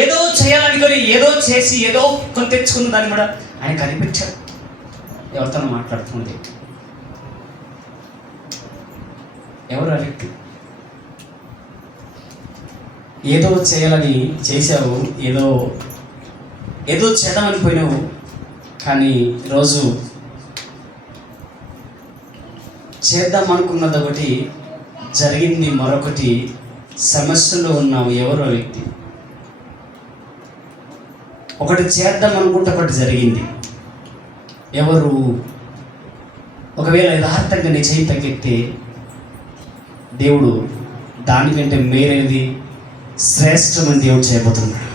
ఏదో చేయాలనుకొని ఏదో చేసి ఏదో కొని తెచ్చుకున్న దాన్ని కూడా ఆయన కనిపెట్టాడు. ఎవరితో మాట్లాడుతుంది? ఎవరు ఆ వ్యక్తి? ఏదో చేయాలని చేసావు, ఏదో చేద్దామని పోయినావు, కానీ ఈరోజు చేద్దాం అనుకున్నది ఒకటి, జరిగింది మరొకటి. సమస్యలో ఉన్నావు. ఎవరో వ్యక్తి? ఒకటి చేద్దాం అనుకుంటే ఒకటి జరిగింది. ఎవరు? ఒకవేళ యథార్థంగా నీ చేయి తగ్గెత్తే దేవుడు దానికంటే మేరేది శ్రేష్టమని దేవుడు చేయబోతున్నాడు.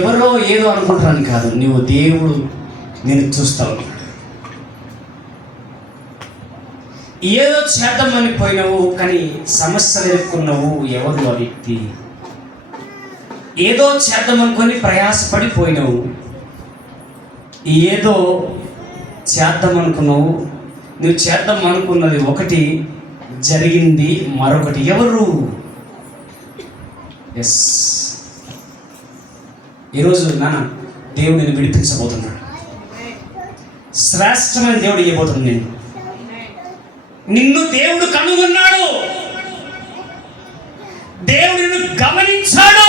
ఎవరో ఏదో అనుకుంటారని కాదు, నువ్వు దేవుడు నేను చూస్తావు. ఏదో చేద్దామని పోయినావు కానీ సమస్యలు ఎదుర్కొన్నావు. ఎవరు ఆ వ్యక్తి? ఏదో చేద్దామనుకొని ప్రయాసపడిపోయినావు, ఏదో చేద్దామనుకున్నావు. నువ్వు చేద్దాం అనుకున్నది ఒకటి, జరిగింది మరొకటి. ఎవరు? ఎస్, ఈరోజు నాన్న దేవుడు నేను విడిపించబోతున్నాడు. శ్రేష్టమైన దేవుడు ఇవ్వబోతుంది. నిన్ను దేవుడు కనుగొన్నాడు, దేవుడు నిన్ను గమనించాడు.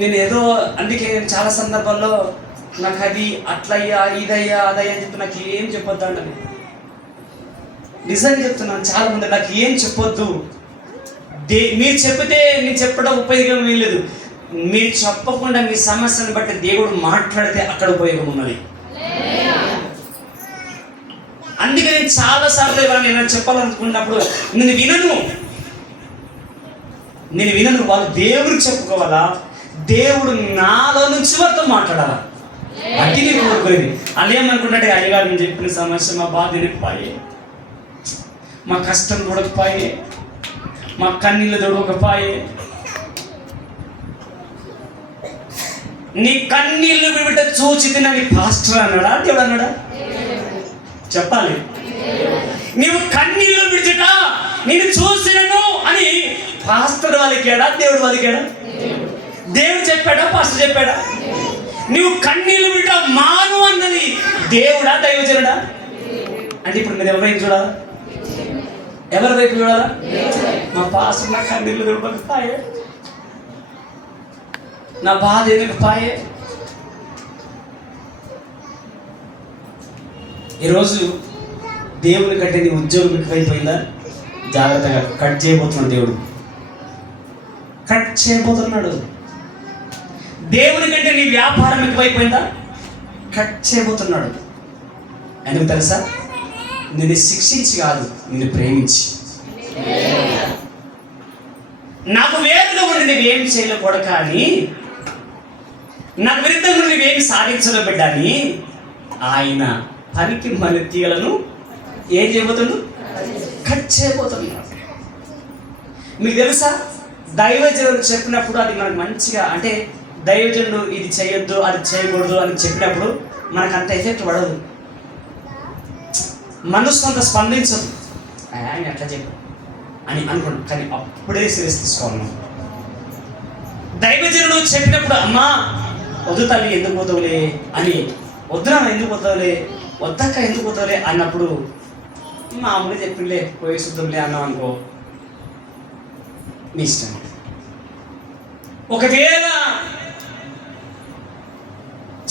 నేను ఏదో అందుకే నేను చాలా సందర్భాల్లో నాకు అది అట్లయ్యా, ఇదయ్యా, అదయ్యా అని చెప్పి నాకు ఏం చెప్పొద్దు అండి. నిజంగా చెప్తున్నాను, చాలా మంది నాకు ఏం చెప్పొద్దు. మీరు చెప్పితే నేను చెప్పడం ఉపయోగం ఏం లేదు. మీరు చెప్పకుండా మీ సమస్యను బట్టి దేవుడు మాట్లాడితే అక్కడ ఉపయోగం ఉన్నది. అందుకే నేను చాలాసార్లు ఎవరైనా చెప్పాలనుకున్నప్పుడు నేను వినను. వాళ్ళు దేవుడికి చెప్పుకోవాలా, దేవుడు నాలో నుంచి వారితో మాట్లాడాలా. అది నేను కోరుకోలేదు. వాళ్ళు ఏమనుకుంటే అయ్యగారు నేను చెప్పిన సమస్య మా బాధ వినకపోయే, మా కష్టం దొడకపోయే, మా కన్నీళ్ళు దొడకపోయే. నీ కన్నీళ్ళు బిడ్డ చూచి తినని పాస్టర్ అన్నాడా, దేవుడు అన్నాడా? చెప్పాలి. నీవు కన్నీళ్ళు విడిచుట నేను చూసినను అని పాస్టర్ వాళ్ళకేడా దేవుడు వాళ్ళకేడా? దేవుడు చెప్పాడా పాస్టర్ చెప్పాడా? నువ్వు కన్నీళ్ళు విడట మాను అన్నది దేవుడా దైవజనుడా? అంటే ఇప్పుడు మీరు ఎవరి వైపు చూడాలా? ఎవరి వైపు చూడాలా? మా పాస్టర్ నా కన్నీళ్ళు విడవకపోయే, నా బాధ ఎందుకుపాయే. ఈరోజు దేవుని కంటే నీ ఉద్యోగం ఎక్కువైపోయిందా? జాగ్రత్తగా కట్ చేయబోతున్నాడు దేవుడు, కట్ చేయబోతున్నాడు. దేవుని కంటే నీ వ్యాపారం ఎక్కువైపోయిందా? కట్ చేయబోతున్నాడు. ఎందుకు తెలుసా? నిన్ను శిక్షించి కాదు, నిన్ను ప్రేమించి. నాకు వేరుగా ఉండి నువ్వేం చేయలేకూడదు, కానీ నాకు విరుద్ధంగా నువ్వేమి సాధించలో బిడ్డని ఆయన పనికి మన తీగలను ఏం చేయబోతున్నాడు? కట్ చేయబోతున్నాడు. మీకు తెలుసా, దైవజనుడు చెప్పినప్పుడు అది మనకు మంచిగా, అంటే దైవజనుడు ఇది చేయొద్దు అది చేయకూడదు అని చెప్పినప్పుడు మనకు అంత ఎఫెక్ట్ పడదు, మనసు అంత స్పందించదు. ఆయన ఎట్లా చెప్పు అని అనుకుంటాం, కానీ అప్పుడే సీరియస్ తీసుకోవాలి. దైవజనుడు చెప్పినప్పుడు అమ్మా వద్దు తల్లి ఎందుకు పోతావులే అని, వద్దురా ఎందుకు పోతావులే, వద్దక్క ఎందుకు పోతావులే అన్నప్పుడు మామూలుగా చెప్పిండే పోయి శుద్ధంలే అన్నాం అనుకో, మీ ఇష్టం. ఒకవేళ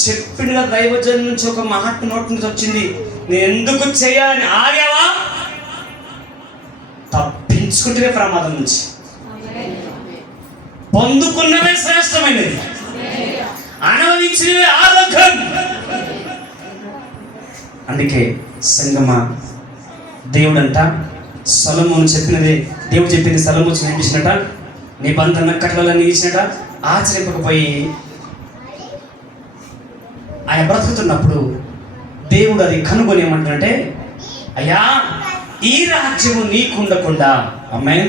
చెప్పిన దైవజన్ నుంచి ఒక మాట నోటి నుంచి వచ్చింది, నేను ఎందుకు చేయాలని ఆగావా, తప్పించుకుంటే ప్రమాదం నుంచి. పొందుకున్నవే శ్రేష్టమైనది, అనుభవించినవే ఆరోగ్యం. అందుకే సంగమా దేవుడంట సొలొమోను చెప్పినదే, దేవుడు చెప్పింది సొలొమోను వినిపించినట, నిబంధన కట్టలని ఇచ్చినట. ఆశ్చర్యపోయి ఆయన బ్రతుకుతున్నప్పుడు దేవుడు అది కనుగొని ఏమంటాడంటే, అయ్యా ఈ రాజ్యము నీకుండకుండా, అమ్మాయి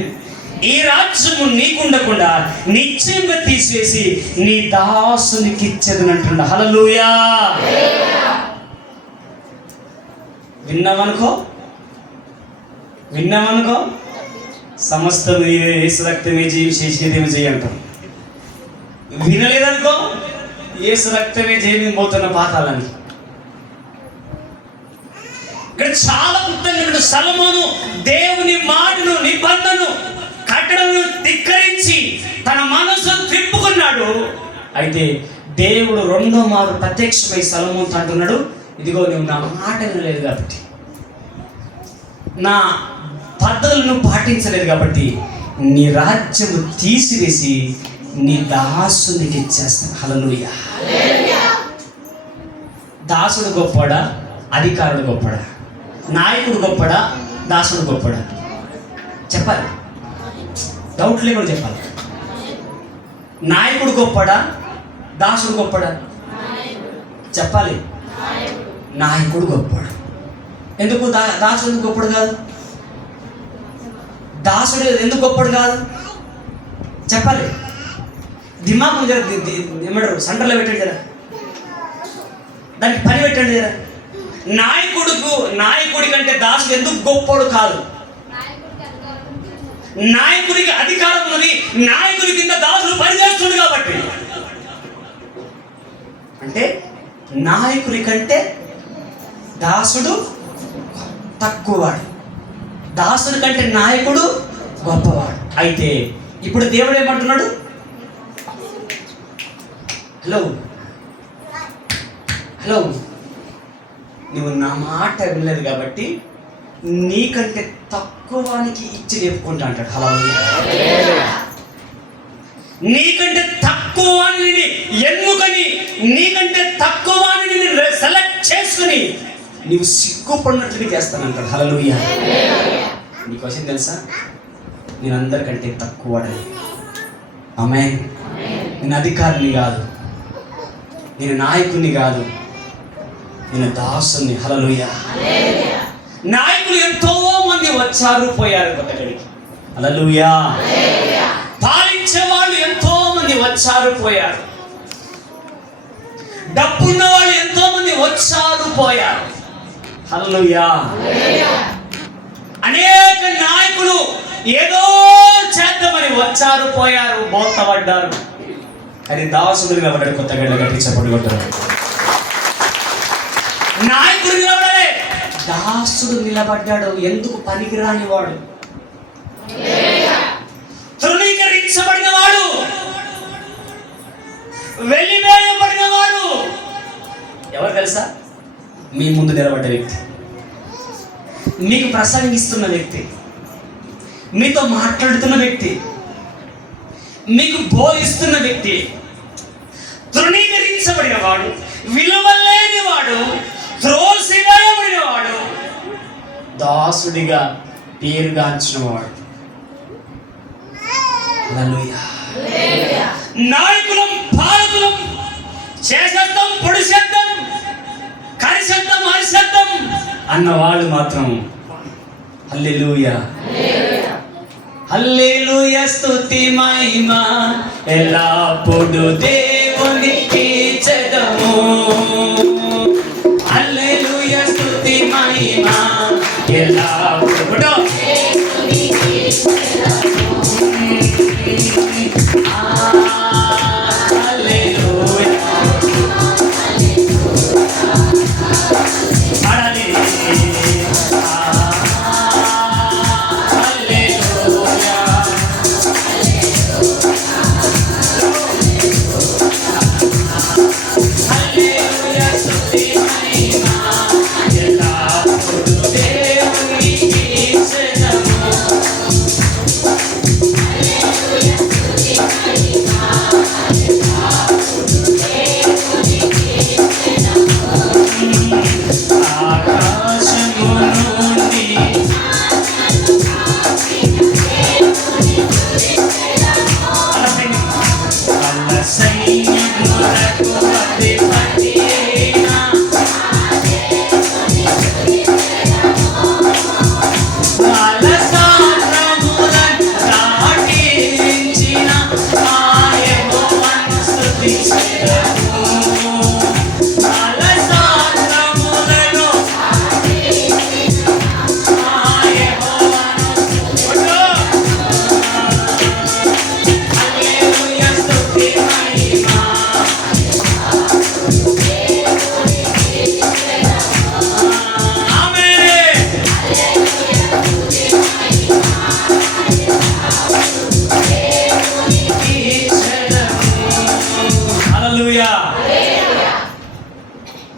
ఈ రాజ్యము నీకుండకుండా నిశ్చయంగా తీసివేసి నీ దాసునికి ఇచ్చేదనంటుండ. హల్లెలూయా. విన్నామనుకో సమస్తం నీవే, యేసు రక్తమే జీవించేదేమి చేయంటాం. వినలేదనుకో యేసు రక్తమే జీవి పోతున్న పాతాలని. ఇక్కడ చాలా ఉత్తముడు సొలొమోను దేవుని మాటను నిబంధనను కట్టడను ధిక్కరించి తన మనసు త్రిప్పుకున్నాడు. అయితే దేవుడు రెండో మారు ప్రత్యక్షమై సొలొమోనుతో అంటున్నాడు, ఇదిగో నువ్వు నా మాట వినలేదు కాబట్టి, నా పద్ధతులను పాటించలేదు కాబట్టి నీ రాజ్యము తీసివేసి నీ దాసునికి ఇచ్చేస్తాను. హల్లెలూయా. దాసుడు గొప్పడా, అధికారుడు గొప్పడా, నాయకుడు గొప్పడా, దాసుడు గొప్పడా? చెప్పాలి, డౌట్ లేకుండా చెప్పాలి. నాయకుడు గొప్పడా, దాసుడు గొప్పడా? చెప్పాలి, నాయకుడు గొప్పడు. ఎందుకు దాసుడు ఎందుకు గొప్పడు కాదు? దాసుడు ఎందుకు గొప్పడు కాదు? చెప్పాలి. దిమాగం ఏమంటారు, సెంటర్లో పెట్టండి కదా, దానికి పని పెట్టండి కదా. నాయకుడి కంటే దాసుడు ఎందుకు గొప్పడు కాదు? నాయకుడికి అధికారం ఉన్నది, నాయకుడి కింద దాసుడు పనిచేస్తుంది కాబట్టి. అంటే నాయకుడి కంటే దాసుడు తక్కువవాడు, దాసుడి కంటే నాయకుడు గొప్పవాడు. అయితే ఇప్పుడు దేవుడు ఏమంటున్నాడు? హలో నువ్వు నా మాట వినలేదు కాబట్టి నీకంటే తక్కువానికి ఇచ్చి చెప్పుకుంటా అంటాడు. హల్లెలూయా. నీకంటే తక్కువాన్ని ఎన్నుకొని, నీకంటే తక్కువాన్ని సెలెక్ట్ చేసుకుని నీవు సిగ్గుపడినట్లుగా చేస్తానంటాడు. హల్లెలూయా. నీకు వచ్చింది తెలుసా, నేను అందరికంటే తక్కువడని. ఆమేన్. నేను అధికారిని కాదు, నేను నాయకుని కాదు, నేను దాసుని. హల్లెలూయా. నాయకులు ఎంతో మంది వచ్చారు పోయారు కొత్తగడికి. హల్లెలూయా. పాలించే వాళ్ళు ఎంతో మంది వచ్చారు పోయారు, డబ్బున్న వాళ్ళు ఎంతో మంది వచ్చారు పోయారు. హల్లెలూయా. అనేక నాయకులు ఏదో చేద్దామని వచ్చారు, పోయారు, బోత్తపడ్డారు. అది దాసుడు నిలబడ్డాడు. కొత్త గడ్డ కట్టి చప్పట్లు కొట్టారు. నాయకుడు నిలబడలే, దాసుడు నిలబడ్డాడు. ఎందుకు? పనికిరాని వాడు, తృణీకరించబడిన వాడు, వెలివేయబడిన వాడు. ఎవరు తెలుసా? మీ ముందు నిలబడ్డ వ్యక్తి, మీకు ప్రసంగిస్తున్న వ్యక్తి, మీతో మాట్లాడుతున్న వ్యక్తి, మీకు బోధిస్తున్న వ్యక్తి తృణీకరించబడిన వాడు, విలువలేని వాడు, త్రోసివేయబడిన వాడు, దాసుడిగా పేరుగాంచిన వాడు. హల్లెలూయా. నాయకులం, పాలకులం, చేసేద్దాం, పొడిసేద్దాం, కరిసేద్దాం, అరిసేద్దాం అన్న వాళ్ళు మాత్రం హల్లెలూయా, హల్లెలూయా, స్తుతి మహిమ ఎల్లప్పుడూ దేవునికి చెదము. హల్లెలూయా, స్తుతి మహిమ ఎల్లప్పుడూ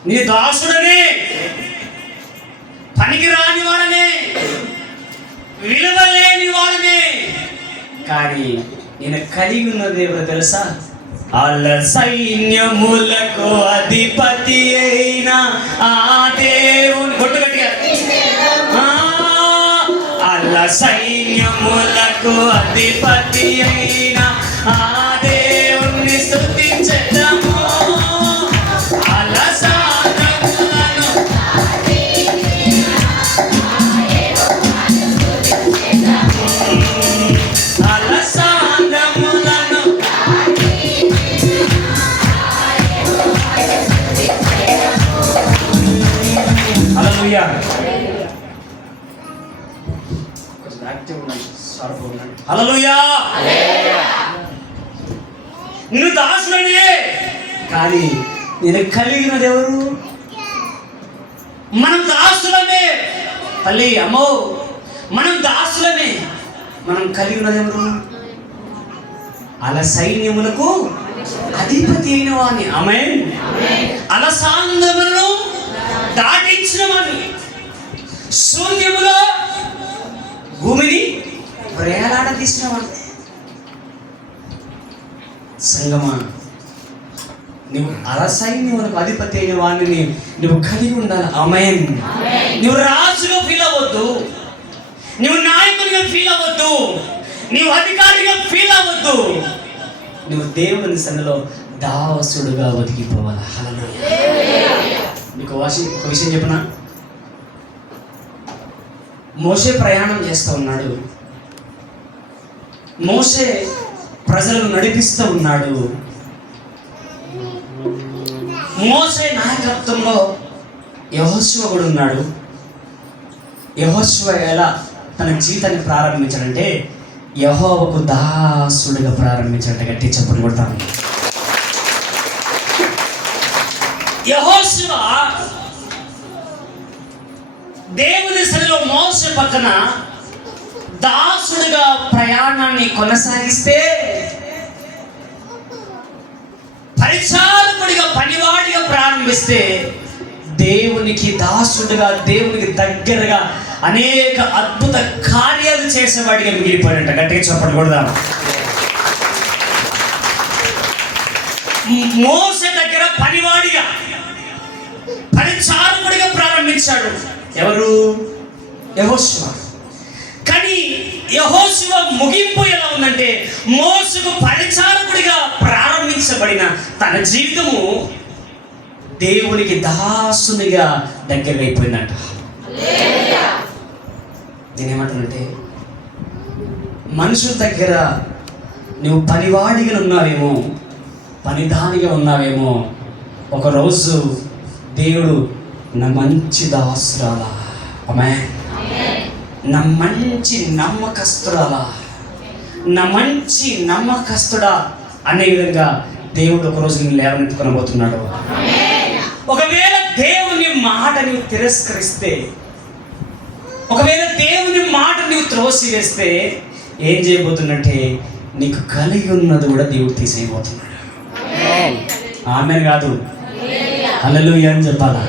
నీ దాసుడనే, పనికిరాని వాడనే, విలువలేని వాడనే, కానీ నేను కలిగి ఉన్నది ఎవరో తెలుసా? అల్ల సైన్యములకు అధిపతి అయిన ఆ దేవుని, కొట్టు గట్టిగా, అల్ల సైన్యములకు అధిపతి అయిన ఆ దేవుని స్తుతించెదము. హల్లెలూయా. నిన్ను దాసుడనే, కానీ నేను కలిగినది ఎవరు? మనం దాసులమే తల్లి, అమ్మో, మనం దాసులమే. మనం కలిగినది ఎవరు? అలా సైన్యములకు అధిపతి అయిన వాణ్ణి. ఆమేన్. అలసాంధ్రములను దాటించిన వాణ్ణి, శూన్యములో భూమిని ప్రేలాడ తీసిన వాణ్ణి. సంగమా, నువ్వు అలసైన్యములకు అధిపతి అయిన వాణ్ణి నువ్వు కలిగి ఉండాలి. ఆమేన్. నువ్వు రాజుగా ఫీల్ అవ్వద్దు, నువ్వు నాయకుడిగా ఫీల్ అవ్వద్దు, నువ్వు అధికారిగా ఫీల్ అవ్వద్దు. నువ్వు దేవుని సన్నిధిలో దాసుడుగా బతికిపోవాలి. హల్లెలూయా. నీకు ఒక విషయం చెప్పనా? మోషే ప్రయాణం చేస్తూ ఉన్నాడు, మోషే ప్రజలను నడిపిస్తూ ఉన్నాడు. మోషే నాయకత్వంలో యెహోషువ కూడా ఉన్నాడు. యెహోషువ ఎలా తన జీవితాన్ని ప్రారంభించాడంటే యెహోవాకు దాసుడిగా ప్రారంభించాడంటే గట్టి చప్పుడు కొడతాను. యెహోషువ దేవుని సన్నిధిలో మోషే పక్కన దాసుడిగా ప్రయాణాన్ని కొనసాగిస్తే, పరిచారకుడిగా పనివాడిగా ప్రారంభిస్తే, దేవునికి దాసుడిగా దేవునికి దగ్గరగా అనేక అద్భుత కార్యాలు చేసేవాడిగా మిగిలిపోయాడంట. గట్టిగా చెప్పండి కొడదాం. మోసే దగ్గర పనివాడిగా పరిచారకుడిగా ప్రారంభించాడు ఎవరు? యెహోషువ. కానీ యెహోషువ ముగింపు ఎలా ఉందంటే, మోసకు పరిచారకుడిగా ప్రారంభించబడిన తన జీవితము దేవునికి దాసునిగా దగ్గరగా అయిపోయిందంట. నేనేమంటానంటే, మనుషుల దగ్గర నువ్వు పనివాడిగా ఉన్నావేమో, పనిదానిగా ఉన్నావేమో, ఒకరోజు దేవుడు నా మంచి దాసురాలా, ఆమేన్, నా మంచి నమ్మకస్తురాలా, నా మంచి నమ్మకస్తుడా అనే విధంగా దేవుడు ఒకరోజు నేను లేవనెత్తుకొనబోతున్నాడు. ఒకవేళ దేవుని మాట నీవు తిరస్కరిస్తే, ఒకవేళ దేవుని మాట నీవు త్రోసివేస్తే ఏం చేయబోతున్నట్టే, నీకు కలిగి ఉన్నది కూడా దేవుడు తీసేయబోతున్నాడు. ఆమెన్ కాదు, హల్లెలూయా అని చెప్పాలా.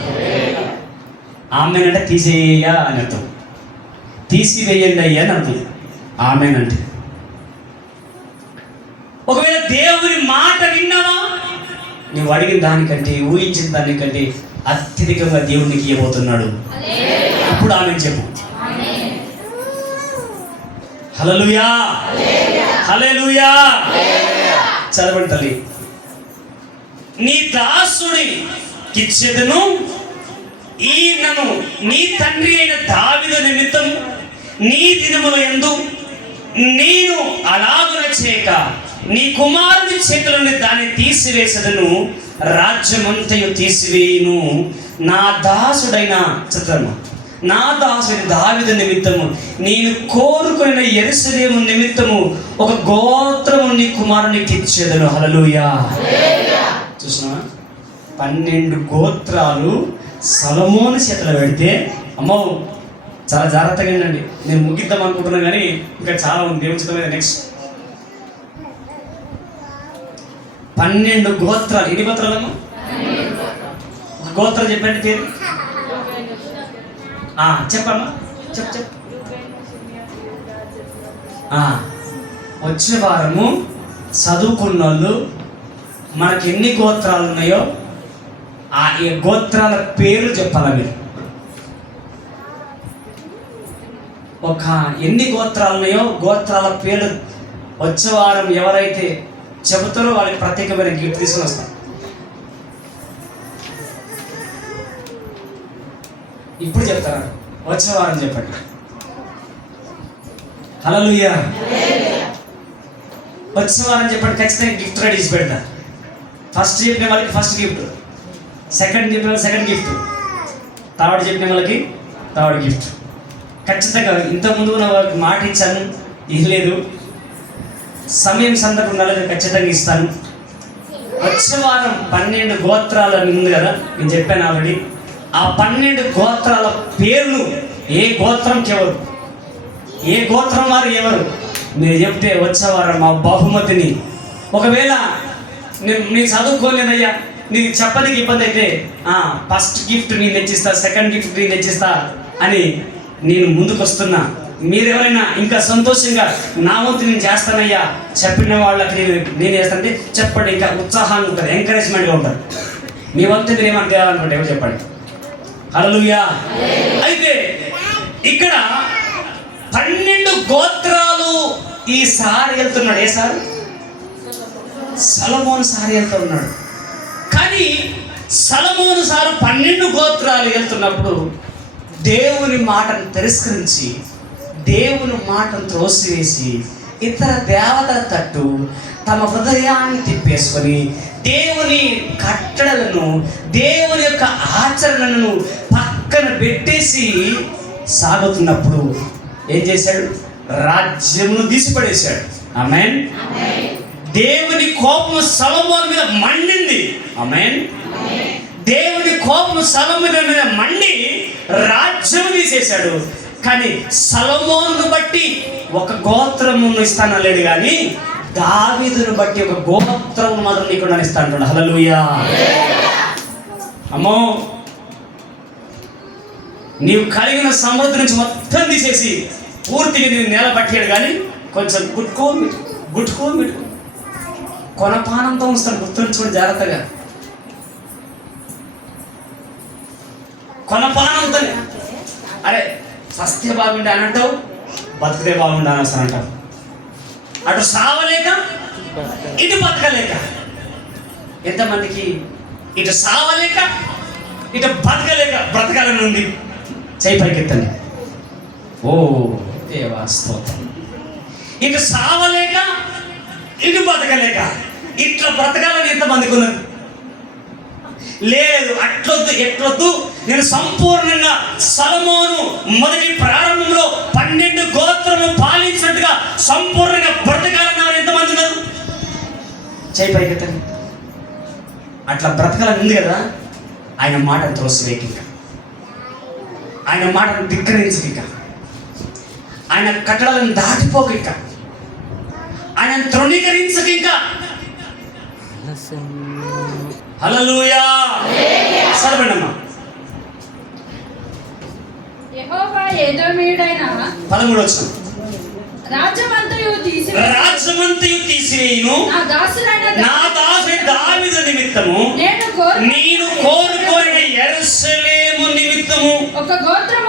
ఆమెన్ అంటే తీసేయ అని అర్థం, తీసివేయండి అయ్యా అని అర్థం ఆమెన్ అంటే. ఒకవేళ దేవుని మాట విన్నావా, నువ్వు అడిగిన దానికంటే, ఊహించిన దానికంటే అత్యధికంగా దేవునికి ఇవ్వబోతున్నాడు. ఇప్పుడు ఆమె చెప్పు. హల్లెలూయా, హల్లెలూయా. చదవండి తల్లి. నీ దాసుడి కిచ్చెదను, ఈయనను నీ తండ్రి అయిన దావీదు నిమిత్తం నీ దినముల యందు నేను అలాగున చేయక నీ కుమారుని చేతులని దాన్ని తీసివేసదను, రాజ్యమంతయు తీసివేయును. నా దాసుడైన చిత్రము, నా దాసుడి దావీదు నిమిత్తము నేను కోరుకున్న యెరూషలేము నిమిత్తము ఒక గోత్రము నీ కుమారునికి ఇచ్చేదను. హల్లెలూయా. చూసినా, 12 గోత్రాలు సొలొమోను చేతిలో పెడితే, అమ్మో చాలా జాగ్రత్తగా అండి. నేను ముగిద్దాం అనుకుంటున్నాను కానీ ఇంకా చాలా ఉంది దేవుని చిత్తం మీద. నెక్స్ట్ 12 గోత్రాలు. ఎన్ని గోత్రాలమ్మా? ఒక గోత్రం చెప్పండి పేరు. చెప్పమ్మా, చెప్పు. వచ్చే వారము చదువుకున్న వాళ్ళు మనకి ఎన్ని గోత్రాలు ఉన్నాయో ఈ గోత్రాల పేర్లు చెప్పాలా మీరు. ఎన్ని గోత్రాలు ఉన్నాయో గోత్రాల పేర్లు వచ్చే వారం ఎవరైతే చెబుతారో వాళ్ళకి ప్రత్యేకమైన గిఫ్ట్ తీసుకుని వస్తాం. ఇప్పుడు చెప్తారా? వచ్చే వారం చెప్పండి. హల్లెలూయా. వచ్చే వారం చెప్పండి, ఖచ్చితంగా గిఫ్ట్ రెడీ చేసి పెడతా. ఫస్ట్ చెప్పిన వాళ్ళకి ఫస్ట్ గిఫ్ట్, సెకండ్ చెప్పిన వాళ్ళకి సెకండ్ గిఫ్ట్, థర్డ్ చెప్పిన వాళ్ళకి థర్డ్ గిఫ్ట్. ఖచ్చితంగా ఇంతకుముందు నా వాళ్ళకి మాట ఇచ్చాను, ఇవ్వలేదు, సమయం సందర్భం ఉండాలి, ఖచ్చితంగా ఇస్తాను. వచ్చే వారం 12 గోత్రాలు ఉంది కదా, నేను చెప్పాను ఆల్రెడీ. ఆ 12 గోత్రాల పేర్లు ఏ గోత్రంకి ఎవరు, ఏ గోత్రం వారు ఎవరు మీరు చెప్తే వచ్చే వారం మా బహుమతిని, ఒకవేళ నేను చదువుకోలేదయ్యా, నీకు చెప్పడానికి ఇబ్బంది అయితే ఫస్ట్ గిఫ్ట్ నేను తెచ్చిస్తా, సెకండ్ గిఫ్ట్ నేను తెచ్చిస్తా అని నేను ముందుకు వస్తున్నా. మీరెవరైనా ఇంకా సంతోషంగా నా వంతు నేను చేస్తానయ్యా చెప్పిన వాళ్ళకి నేను చేస్తానంటే చెప్పండి. ఇంకా ఉత్సాహంగా ఉంటుంది, ఎంకరేజ్మెంట్గా ఉంటుంది. మీ వంతు మీరు ఏమని చేయాలనుకుంటే ఎవరు చెప్పండి. హల్లెలూయా. అయితే ఇక్కడ 12 గోత్రాలు ఈసారి వెళ్తున్నాడు. ఏ సార్? సొలొమోను సారి వెళ్తూ ఉన్నాడు. కానీ సొలొమోను సారు 12 గోత్రాలు వెళ్తున్నప్పుడు దేవుని మాటను తిరస్కరించి, దేవుని మాటను త్రోసివేసి, ఇతర దేవతల తట్టు తమ హృదయాన్ని తిప్పేసుకొని దేవుని కట్టడలను, దేవుని యొక్క ఆచరణను పక్కన పెట్టేసి సాగుతున్నప్పుడు ఏం చేశాడు? రాజ్యమును తీసిపడేశాడు. ఆమేన్. దేవుని కోపం సొలొమోను మీద మండింది. ఆమేన్. దేవుని కోపం సొలొమోను మీద మండి రాజ్యం తీసేశాడు. కానీ సొలొమోనును బట్టి ఒక గోత్రమును ఇస్తానలేడు, కానీ దావీదును బట్టి ఒక గోత్రము మాత్రం నీకు నేను ఇస్తాను. హల్లెలూయా. అమ్మో, నీవు కలిగిన సమృద్ధి నుంచి మొత్తం తీసేసి పూర్తిగా నేను నేల పట్టాడు, కానీ కొంచెం గుట్టుకో కొనపానంతో ఉంచుతాను. గుర్తుంచుకోండి జాగ్రత్తగా. కొనపానంతో. అరే సస్తే బాగుండే అని అంటావు, బతికితే బాగుండే అని వస్తాను అంటావు. అటు సావలేక ఇటు బతకలేక. ఎంతమందికి ఇటు సావలేక ఇటు బ్రతకాలని ఉంది? చేయి పైకెత్తండి. ఓ దేవా స్తోత్రం. ఇటు సావలేక ఇటు బతకలేక ఇట్లా బ్రతకాలని ఎంతమందికి ఉన్నది? లేదు, అట్లొద్దు, ఎట్లొద్దు. నేను సంపూర్ణంగా సొలొమోను మొదటి ప్రారంభంలో 12 గోత్రము పాలించినట్టుగా సంపూర్ణంగా బ్రతకాలని ఎంతమంది ఉన్నారు? చేయి పైకెత్తండి. అట్లా బ్రతకాలని ఉంది కదా. ఆయన మాటను త్రోసివేయక, ఆయన మాటను ధిక్కరించక, ఆయన కట్టడలను దాటిపోక, ఆయన తృణీకరించక. హల్లెలూయా. సర్వనమ్మ. యెహోవా ఎదోమీయుడైన 13వ వచనం. రాజ్యమంతయు తీసివేయును నా దాసుడైన దావీదు నిమిత్తము నేను కోరుకోని యెరూషలేము నిమిత్తము ఒక గోత్రం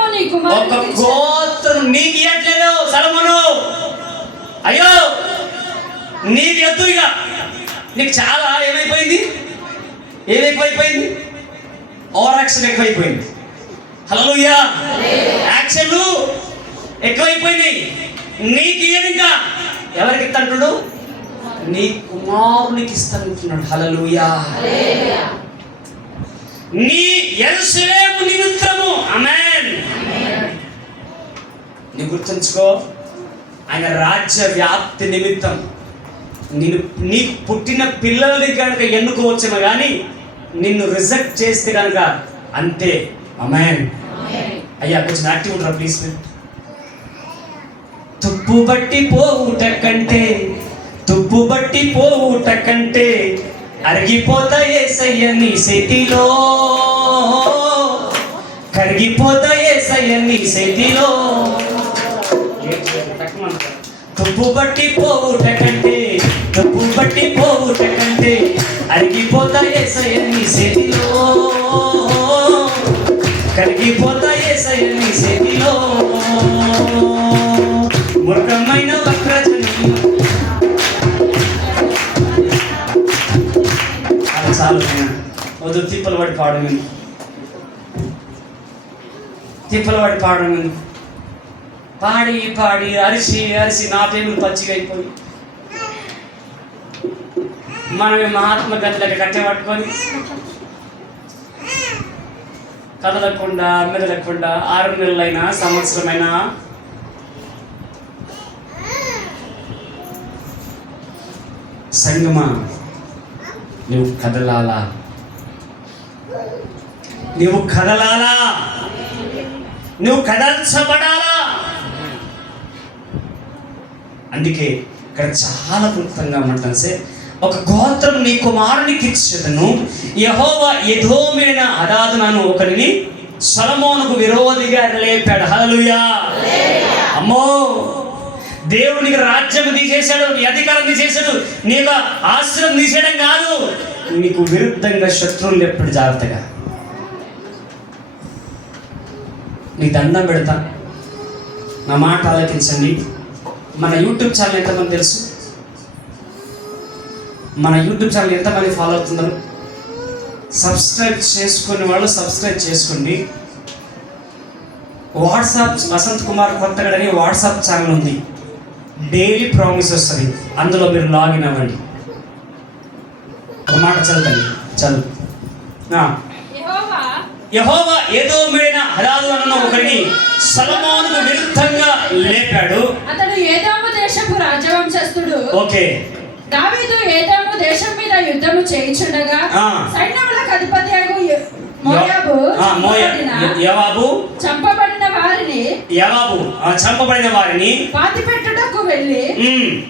నీకు ఇవ్వట్లేదు సొలొమోను. అయ్యో నీకు ఎద్దు. ఇక నీకు చాలా ఏమైపోయింది? ఎక్కువైపోయింది? ఓవర్ యాక్షన్ ఎక్కువైపోయింది. హల్లెలూయా. యాక్షన్లు ఎక్కువైపోయినాయి. నీకు ఇయ్యను. ఇంకా ఎవరికి ఇస్తాడు? నీ కుమారునికి ఇస్తానంటున్నాడు. హల్లెలూయా. నీ యెరూషలేము నిమిత్తము. ఆమేన్. నీ గుర్తుంచుకో, ఆయన రాజ్య వ్యాప్తి నిమిత్తం నీకు పుట్టిన పిల్లల్ని కనుక ఎన్నుకోవచ్చును, కానీ నిన్ను రిజెక్ట్ చేస్తే కనుక అంతే. ఆమేన్. అయ్యా కొంచెం యాక్టివ్ ఉంటారా ప్లీజ్. తుప్పు బట్టి పోవుట కంటే అరిగిపోతా యేసయ్య నీ చేతిలో, కరిగిపోతా యేసయ్య నీ చేతిలో. తుప్పు బట్టి పోవుట కంటే అరిగిపోతా యేసయ్య నీ చేతిలో, కరిగిపోతా యేసయ్య నీ చేతిలో. మూర్ఖమైన వక్రజని. అది చాలు. వద్దు, తిప్పలు పడి పాడడం పాడి అరిసి నా పేగులు పచ్చిగా అయిపోయి మనమే మహాత్మ గంటలకు కట్టె పట్టుకొని కదలకుండా మెదలకుండా 6 నెలలైనా సంవత్సరమైనా సంగమా నువ్వు కదలాలా, నువ్వు కదల్చబడాలా. అందుకే ఇక్కడ చాలా క్లుప్తంగా మాట్లాడితే, ఒక గోత్రం నీ కుమారునికి ఇచ్చేదను. యెహోవా ఎదోమీయుడైన హదదును ఒకరిని సొలొమోనుకు విరోధిగా లేపాడు. హల్లెలూయా. అమ్మో, దేవునికి రాజ్యం తీసేశాడు, నీ అధికారం తీసేశాడు, నీకు ఆశ్రయం తీసేయడం కాదు, నీకు విరుద్ధంగా శత్రువులు ఎప్పుడు. జాగ్రత్తగా నీ దండం పెడతా, నా మాట ఆలకించండి. మన యూట్యూబ్ ఛానల్ ఎంతమంది తెలుసు? మన యూట్యూబ్ ఛానల్ ఎంతమంది ఫాలో అవుతున్నారు? సబ్స్క్రైబ్ చేసుకునే వాళ్ళు సబ్స్క్రైబ్ చేసుకోండి. వాట్సాప్ వసంత్ కుమార్ కొత్తగడని వాట్సాప్ ఛానల్ ఉంది. డైలీ ప్రామిస్ వస్తుంది, అందులో మీరు లాగిన్ అవ్వండి. ఒక మాట చదువుతాను, చదువు. యెహోవా ఏదోమీడైన హదాదు అన్న ఒకరిని సొలొమోనుకు విరుద్ధంగా లేపాడు. అతడు ఏదోము దేశపు రాజవంశస్థుడు. ఓకే. దావీదు ఏదోము దేశం మీద యుద్ధము చేయుచుండగా సైన్యములకు అధిపతియగు యోవాబు చంపబడిన వారిని పాతిపెట్టుటకు వెళ్ళి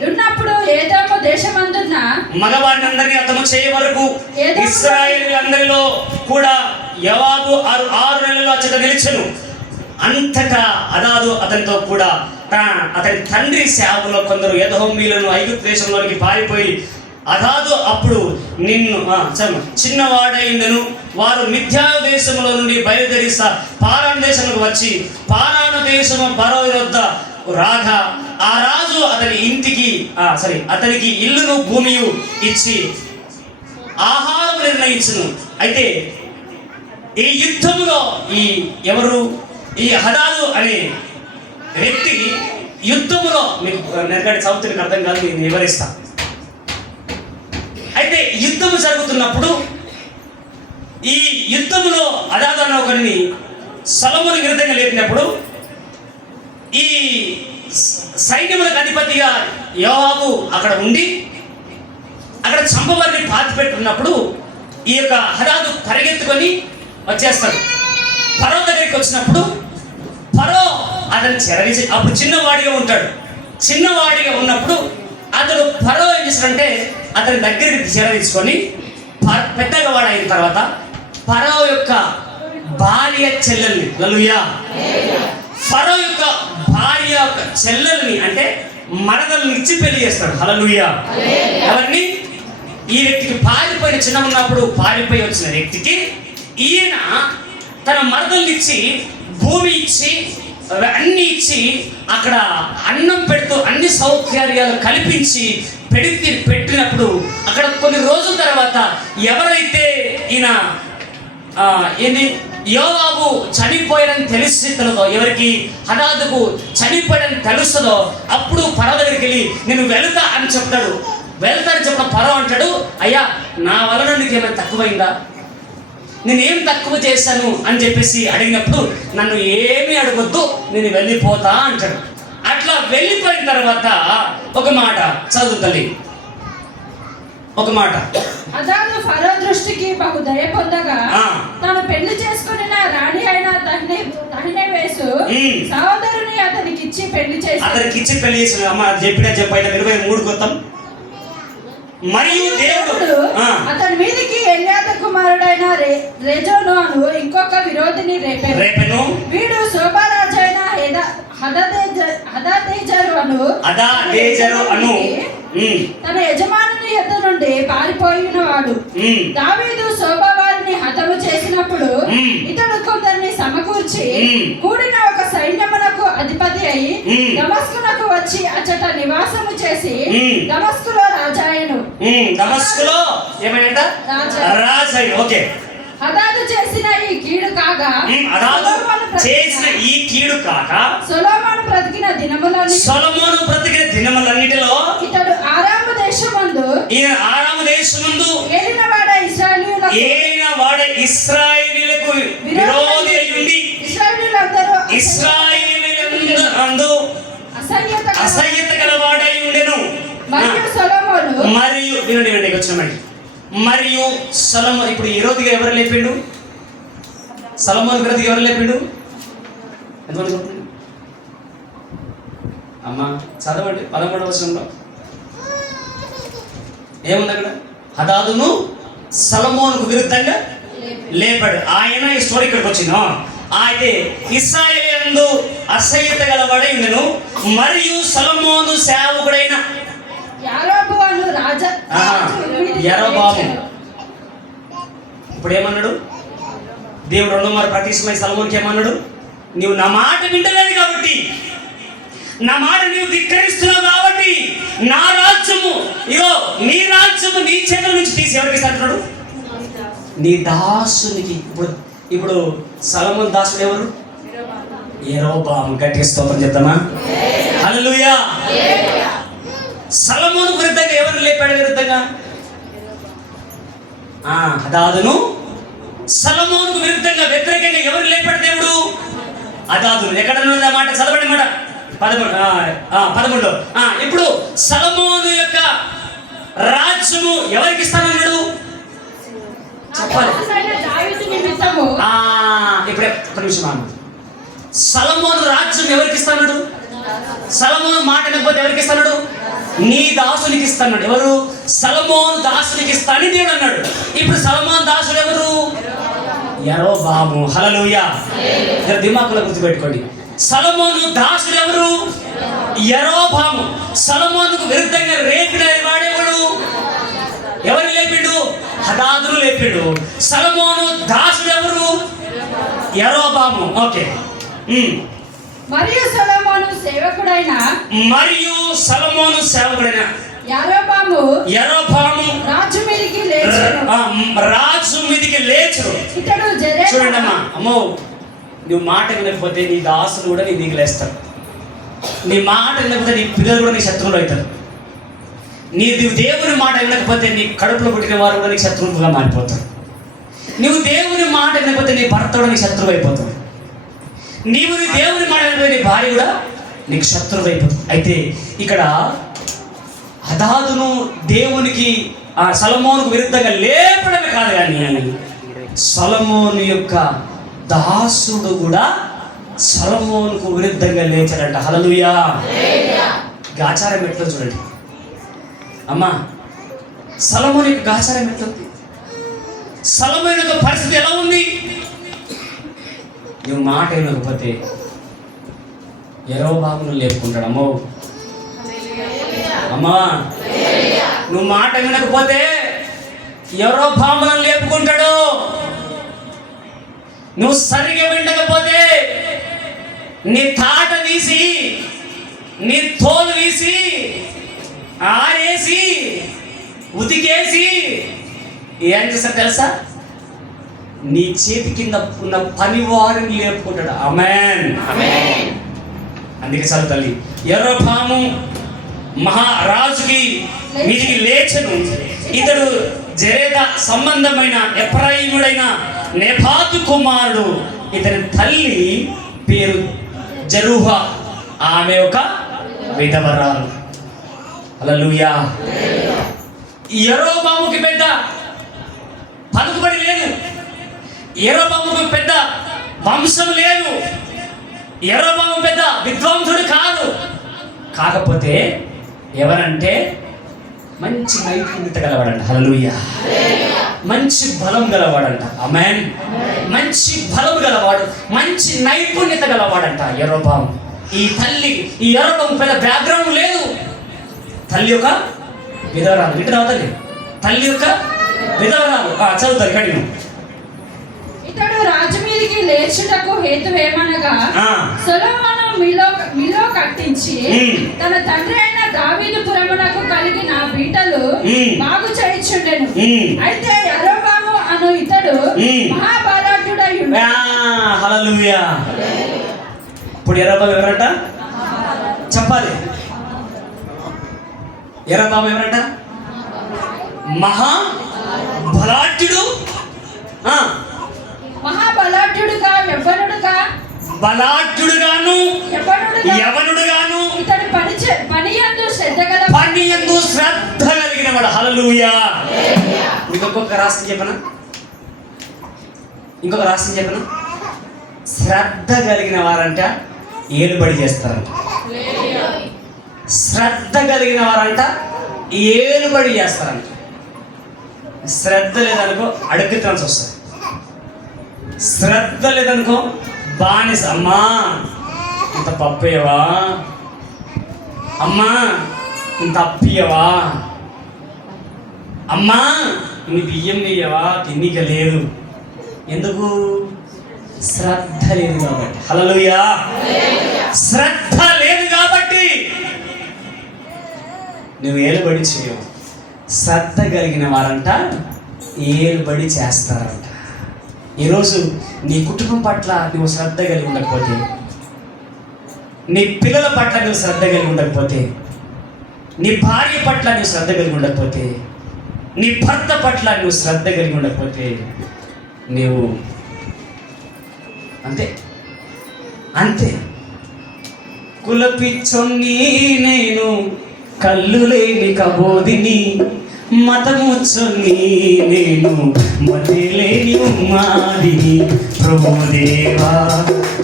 ఉన్నప్పుడు ఏదోము దేశమందున్న మగవారినందరినీ హతము చేయ వరకు ఇశ్రాయేలీయులందరిలో కూడా యోవాబు 6 నెలలు అచ్చట నిలిచెను. అంతటా హదదు అతనితో కూడా అతని తండ్రి సేవకులో కొందరు ఎదోమీయులను ఐగుప్తు దేశంలోనికి పారిపోయి హదదు అప్పుడు నిన్ను చిన్నవాడైందను వారు మిథ్యాను దేశంలో నుండి బయలుదేరి పారాను దేశంలోకి వచ్చి పారాను దేశము ఫరో వద్ద రాగా ఆ రాజు అతనికి ఇల్లును భూమియు ఇచ్చి ఆహారం నిర్ణయించును. అయితే ఈ యుద్ధంలో ఈ హదదు అనే వ్యక్తి యుద్ధములో, మీకు నెరగడి చదువుతున్న అర్థం కాదు, నేను వివరిస్తా. అయితే యుద్ధము జరుగుతున్నప్పుడు ఈ యుద్ధములో హదదు అనే ఒకరిని సొలొమోను విరుద్ధంగా లేపినప్పుడు ఈ సైన్యములకు అధిపతిగా యోవాబు అక్కడ ఉండి అక్కడ చంపవారిని పాతిపెట్టుకున్నప్పుడు ఈ యొక్క హదదు పరిగెత్తుకొని వచ్చేస్తాడు. ఫరో దగ్గరికి వచ్చినప్పుడు ఫరో అతను చెరవేసి, అప్పుడు చిన్నవాడిగా ఉంటాడు. చిన్నవాడిగా ఉన్నప్పుడు అతడు ఫరో ఏం చేస్తాడంటే అతని దగ్గరికి చెరవేసుకొని పెద్దగా వాడు అయిన తర్వాత ఫరో యొక్క భార్య చెల్లెల్ని ఫరో యొక్క భార్య యొక్క చెల్లెల్ని అంటే మరదల్ని ఇచ్చి పెళ్లి చేస్తాడు. హల్లెలూయా. ఎవరిని? ఈ వ్యక్తికి పారిపోయిన చిన్న ఉన్నప్పుడు పారిపోయి వచ్చిన వ్యక్తికి ఈయన తన మరదల్ని ఇచ్చి భూమి ఇచ్చి అన్ని ఇచ్చి అక్కడ అన్నం పెడుతూ అన్ని సౌకర్యాలు కల్పించి పెట్టినప్పుడు అక్కడ కొన్ని రోజుల తర్వాత ఎవరైతే ఈయన యోవాబు చనిపోయాడని తెలుస్తుందో, ఎవరికి హదదుకు చనిపోయాడని తెలుస్తుందో అప్పుడు ఫరో దగ్గరికి వెళ్ళి నేను వెళ్తా అని చెప్తాడు. వెళ్తానని చెప్పిన ఫరో అంటాడు, అయ్యా నా వలన నీకు ఏమైనా తక్కువైందా, నేనేం తక్కువ చేశాను అని చెప్పేసి అడిగినప్పుడు నన్ను ఏమీ అడగొద్దు, నేను వెళ్ళిపోతా అంటాడు. అట్లా వెళ్ళిపోయిన తర్వాత ఒక మాట చదువు తల్లి, ఒక మాట. హదదు ఫరో దృష్టికి బహు దయ పొందగా తాను పెళ్లి చేసుకుని రాణి అయిన తహనెవేసు సహోదరుని అతనికి ఇచ్చి పెళ్లి చేసి అమ్మ చెప్పిన చెప్పైన 23 కొత్తం. మరియు దేవుడు అతని మీదకి ఎల్యాద కుమారుడైన రెజోను అను ఇంకొక విరోధిని రేపెను. వీడు శోభారాజు అయిన హదదేజరు అను తన యజమానుని యొద్ద నుండి పారిపోయిన వాడు. దావీదు శోభావారిని హతము చేసినప్పుడు ఇతడు కొందరిని సమకూర్చి కూడిన ఒక సైన్యమునకు అధిపతి అయి దమస్కునకు వచ్చి అచ్చట నివాసము చేసి దమస్కులో రాజాయను. దమస్కులో ఏమైనా రాజాయను. ఓకే. హదదు చేసిన ఈ కీడు కాగా సొలొమోను బ్రతికిన దినములన్నిటిలో ఇతడు ఆరాము దేశమందు ఏలినవాడ ఇశ్రాయేలీయులకు విరోధి అయి ఉండి ఇశ్రాయేలీయులందు అసహ్యత గలవాడై ఉండెను. మరియు వినండి వచ్చినామండి. మరియు సొలొమోను ఇప్పుడు ఈ రోజుగా ఎవరు లేపిండు? సొలొమోను విరోధిగా ఎవరు లేపిండు? ఎంతమంది చెప్తుంది అమ్మ? చదవండి 13వ వచనంలో ఏముంది అక్కడ? హదదును సొలొమోనుకు విరుద్ధంగా లేపాడు. ఆయన ఈ స్టోరీ ఇక్కడికి వచ్చింది. అయితే ఇశ్రాయేలీయులందు అసహ్యత గలవాడై ఉండెను. మరియు సొలొమోను సేవకుడైన యరొబాము ఇప్పుడు ఏమన్నాడు దేవుడు? 2 మారు ప్రతిష్టమై సొలొమోనుకి ఏమన్నాడు? నీవు నా మాట వింటలేదు కాబట్టి, నా మాట నీవు ధిక్కరిస్తున్నావు కాబట్టి నా రాజ్యము నీ రాజ్యము నీ చేతుల నుంచి తీసి ఎవరికి ఇస్తాడు? నీ దాసునికి. ఇప్పుడు సొలొమోను దాసుడు ఎవరు? యరొబాము. గట్టిగా స్తోత్రం చెప్తామా? హల్లెలూయా. సొలొమోను విరుద్ధంగా ఎవరు లేపాడు? విరుద్ధంగా హదదును సొలొమోనుకు విరుద్ధంగా వ్యతిరేకంగా ఎవరు లేపాడు దేవుడు? హదాదును. ఎక్కడ ఉన్నది ఆ మాట? చదవండి మాట 11. ఇప్పుడు సొలొమోను యొక్క రాజ్యము ఎవరికి ఇస్తానన్నాడు చెప్పాలి. ఇప్పుడే ఒక నిమిషం అన్న. సొలొమోను రాజ్యం ఎవరికి ఇస్తాడు? సొలొమోను మాట వినకపోతే ఎవరికి ఇస్తాడు? నీ దాసునికి ఇస్తాడు. ఎవరు? సొలొమోను దాసునికి ఇస్తానని దేవుడు అన్నాడు. ఇప్పుడు సొలొమోను దాసుడు ఎవరు? యరొబాము. హల్లెలూయా. దిమాకులో గుర్తుపెట్టుకోండి. సొలొమోను దాసుడు ఎవరు? యరొబాము. సొలొమోనుకు విరుద్ధంగా రేపిన వాడెవడు? ఎవరు లేపిండు? హదాదును లేపిండు. సొలొమోను దాసుడు ఎవరు? యరొబాము. ఓకే. మరియు సొలొమోను సేవకుడైన యరొబాము రాజు మీదికి లేచును. ఇతడు చూడండి అమ్మా, అమ్మో నువ్వు మాట వినకపోతే నీ దాసులు కూడా నీ దిగులేస్తారు. నీ మాట వినకపోతే నీ పిల్లలు కూడా నీ శత్రువులు అవుతారు. నువ్వు దేవుని మాట వినకపోతే నీ కడుపులో పుట్టిన వారు కూడా నీ శత్రువులుగా మారిపోతారు. నువ్వు దేవుని మాట వినకపోతే నీ భర్త కూడా నీ శత్రువు అయిపోతాడు. నీవు నీ దేవుని మాట వినకపోతే నీ భార్య కూడా నీకు శత్రువు అయిపోతుంది. అయితే ఇక్కడ హదాదును దేవునికి సొలొమోనుకు విరుద్ధంగా లేపడమే కాదు, కానీ సొలొమోను యొక్క దాసుడు కూడా సొలొమోనుకు విరుద్ధంగా లేచాడంట. హల్లెలూయా. గాచారం ఎట్లా చూడండి అమ్మా. సొలొమోను యొక్క గాచారం ఎట్లుంది? సొలొమోను యొక్క పరిస్థితి ఎలా ఉంది? నువ్వు మాట వినకపోతే యరొబామును లేపుకుంటాడు. అమ్మా నువ్వు మాట వినకపోతే యరొబామును లేపుకుంటాడు. నువ్వు సరిగా వినకపోతే నీ తాట తీసి నీ తోలు తీసి ఆరేసి ఉతికేసి ఏం చేస్తారు తెలుసా? నీ చేతి కింద ఉన్న పని వారిని లేపుకుంటాడు. ఆమేన్. అందుకే చాలు తల్లి, యరొబాము మహారాజుకి మీదికి లేచెను. ఇతడు జెరెద సంబంధమైన ఎఫ్రాయిముడైన నెబాతు కుమారుడు. ఇతని తల్లి పేరు జెరుహ. ఆమె ఒక విధవరాలు. హల్లెలూయా. యరొబాముకి పెద్ద పలుకుబడి లేదు. యరొబాముకు పెద్ద వంశం లేదు. యరొబాము పెద్ద విద్వాంసుడు కాదు. కాకపోతే ఎవరంటే మంచి నైపుణ్యత గలవాడంట. హల్లెలూయా. మంచి బలం గలవాడంట. ఆమేన్. మంచి బలం గలవాడు, మంచి నైపుణ్యత గలవాడంట యరొబాము. ఈ యరొబాము పెద్ద బ్యాక్గ్రౌండ్ లేదు. తల్లి యొక్క విధవరాలు. వింటున్నావు? తల్లి యొక్క విధవరాలు. చదువుతారు కడిగి. ఇతడు రాజు మీదికి లేచుటకు హేతువేమనగా సొలొమోను మిలో కట్టించి తన తండ్రి అయిన దావీదు పురమునకు కలిగిన బీటలు బాగు చేయుచుండెను. అయితే యరొబాము అను ఇతడు మహాబలాఢ్యుడై ఉండెను. హల్లెలూయా. ఇప్పుడు యరొబాము ఎవరంట చెప్పాలి? యరొబాము ఎవరంట? మహాబలాఢ్యుడు. మహాబలాఢ్యుడుగా బలాఢ్యుడుగాను యవనుడుగాను ఇతడు పనియందు శ్రద్ధ కలిగిన వాడు. హల్లెలూయా. ఇంకొక రాష్ట్రం చెప్పనా? శ్రద్ధ కలిగిన వారంట ఏలుబడి చేస్తారంట. శ్రద్ధ కలిగిన వారంట ఏలుబడి చేస్తారంట. శ్రద్ధ లేదనుకో అడుగుతాల్సి వస్తుంది. శ్రద్ధ లేదనుకో బానిస. అమ్మా ఇంత పప్పేవా, అమ్మా ఇంత అప్పియవా, అమ్మా ఇన్ని బియ్యం నెయ్యవా, తిన్నిక లేదు. ఎందుకు? శ్రద్ధ లేదు కాబట్టి. హల్లెలూయా. శ్రద్ధ లేదు కాబట్టి నువ్వు ఏలుబడి చేయవు. శ్రద్ధ కలిగిన వారంట ఏలుబడి చేస్తారంట. ఈరోజు నీ కుటుంబం పట్ల నువ్వు శ్రద్ధ కలిగి ఉండకపోతే, నీ పిల్లల పట్ల నువ్వు శ్రద్ధ కలిగి ఉండకపోతే, నీ భార్య పట్ల నువ్వు శ్రద్ధ కలిగి ఉండకపోతే, నీ భర్త పట్ల నువ్వు శ్రద్ధ కలిగి ఉండకపోతే నీవు అంతే అంతే. కులపిచ్చొన్ని నేను, కళ్ళు లేని కబోదిని, మతముచ్చొన్ని నేను, మతి లేని ఉమ్మాదిని. ప్రభుదేవా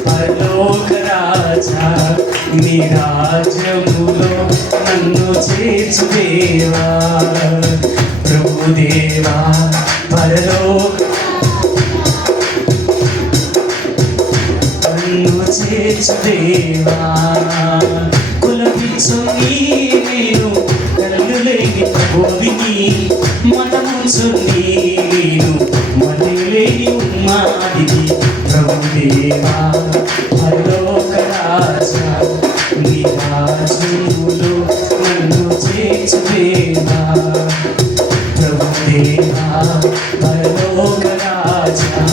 పరలోక రాజా, నీ రాజ్యములో నన్ను చేర్చుదేవా. ప్రభుదేవా పరలోక నన్ను చేర్చుదేవా. కులపిచ్చొన్ని నేను, కళ్ళు లేని కబోదిని, మతముచ్చొన్ని నేను, మతి లేని ఉమ్మాదిని. ప్రభుదేవా పరలోక రాజా, నీ రాజ్యములో నన్ను చేర్చుదేవా. ప్రభుదేవా పరలోక రాజా,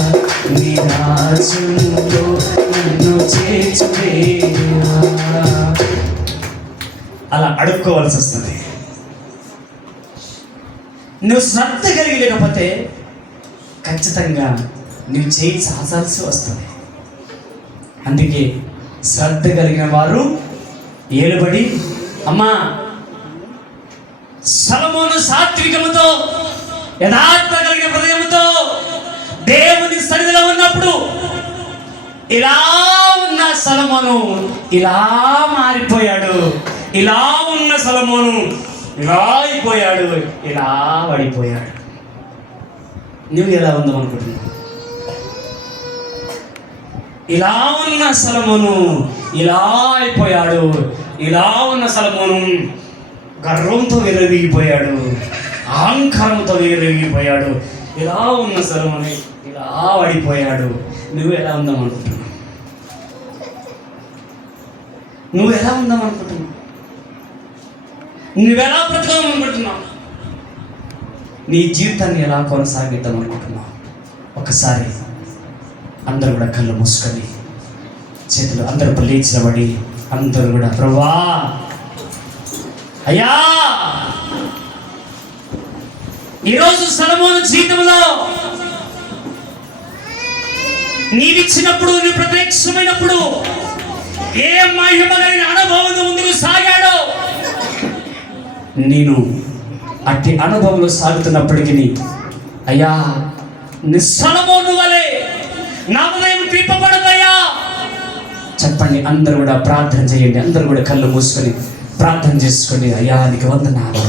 నీ రాజ్యములో నన్ను చేర్చుదేవా. అలా అడుక్కోవాల్సి వస్తుంది. నువ్వు శ్రద్ధ కలిగి లేకపోతే ఖచ్చితంగా నువ్వు చేయి చాచాల్సి వస్తుంది. అందుకే శ్రద్ధ కలిగిన వారు ఏలుబడి. అమ్మా, సొలొమోను సాత్వికముతో యథార్థ కలిగిన హృదయముతో దేవుని సన్నిధిలో ఉన్నప్పుడు ఇలా ఉన్న సొలొమోను ఇలా మారిపోయాడు. ఇలా ఉన్న సొలొమోను ఇలా అయిపోయాడు, ఇలా పడిపోయాడు. నువ్వు ఎలా ఉందాం అనుకుంటున్నావు? ఇలా ఉన్న సొలొమోను ఇలా అయిపోయాడు. ఇలా ఉన్న సొలొమోను గర్వంతో విర్రవీగిపోయాడు, అహంకారంతో విర్రవీగిపోయాడు. ఇలా ఉన్న సొలొమోను ఇలా పడిపోయాడు. నువ్వు ఎలా ఉందాం అనుకుంటున్నావు? నువ్వు ఎలా ఉందాం అనుకుంటున్నావు? నువ్వెలా బ్రతకదాం అనుకుంటున్నావు? నీ జీవితాన్ని ఎలా కొనసాగిద్దాం అనుకుంటున్నావు? ఒకసారి అందరూ కూడా కళ్ళు మూసుకొని చేతులు అందరూ లేచినబడి అందరూ కూడా, ప్రభువా అయ్యా, ఈరోజు సొలొమోను జీవితంలో నీవిచ్చినప్పుడు, నీ ప్రత్యక్షమైనప్పుడు ఏ మహిమలైన అనుభవం ముందుకు సాగాడో, నేను అట్టి అనుభవంలో సాగుతున్నప్పటికీ అయ్యా, నీ సొలొమోను వలె నా హృదయం తిప్పబడదయ్యా. చెప్పండి, అందరూ కూడా ప్రార్థన చేయండి. అందరూ కూడా కళ్ళు మూసుకొని ప్రార్థన చేసుకోండి. అయ్యా నీకు వందనాలు,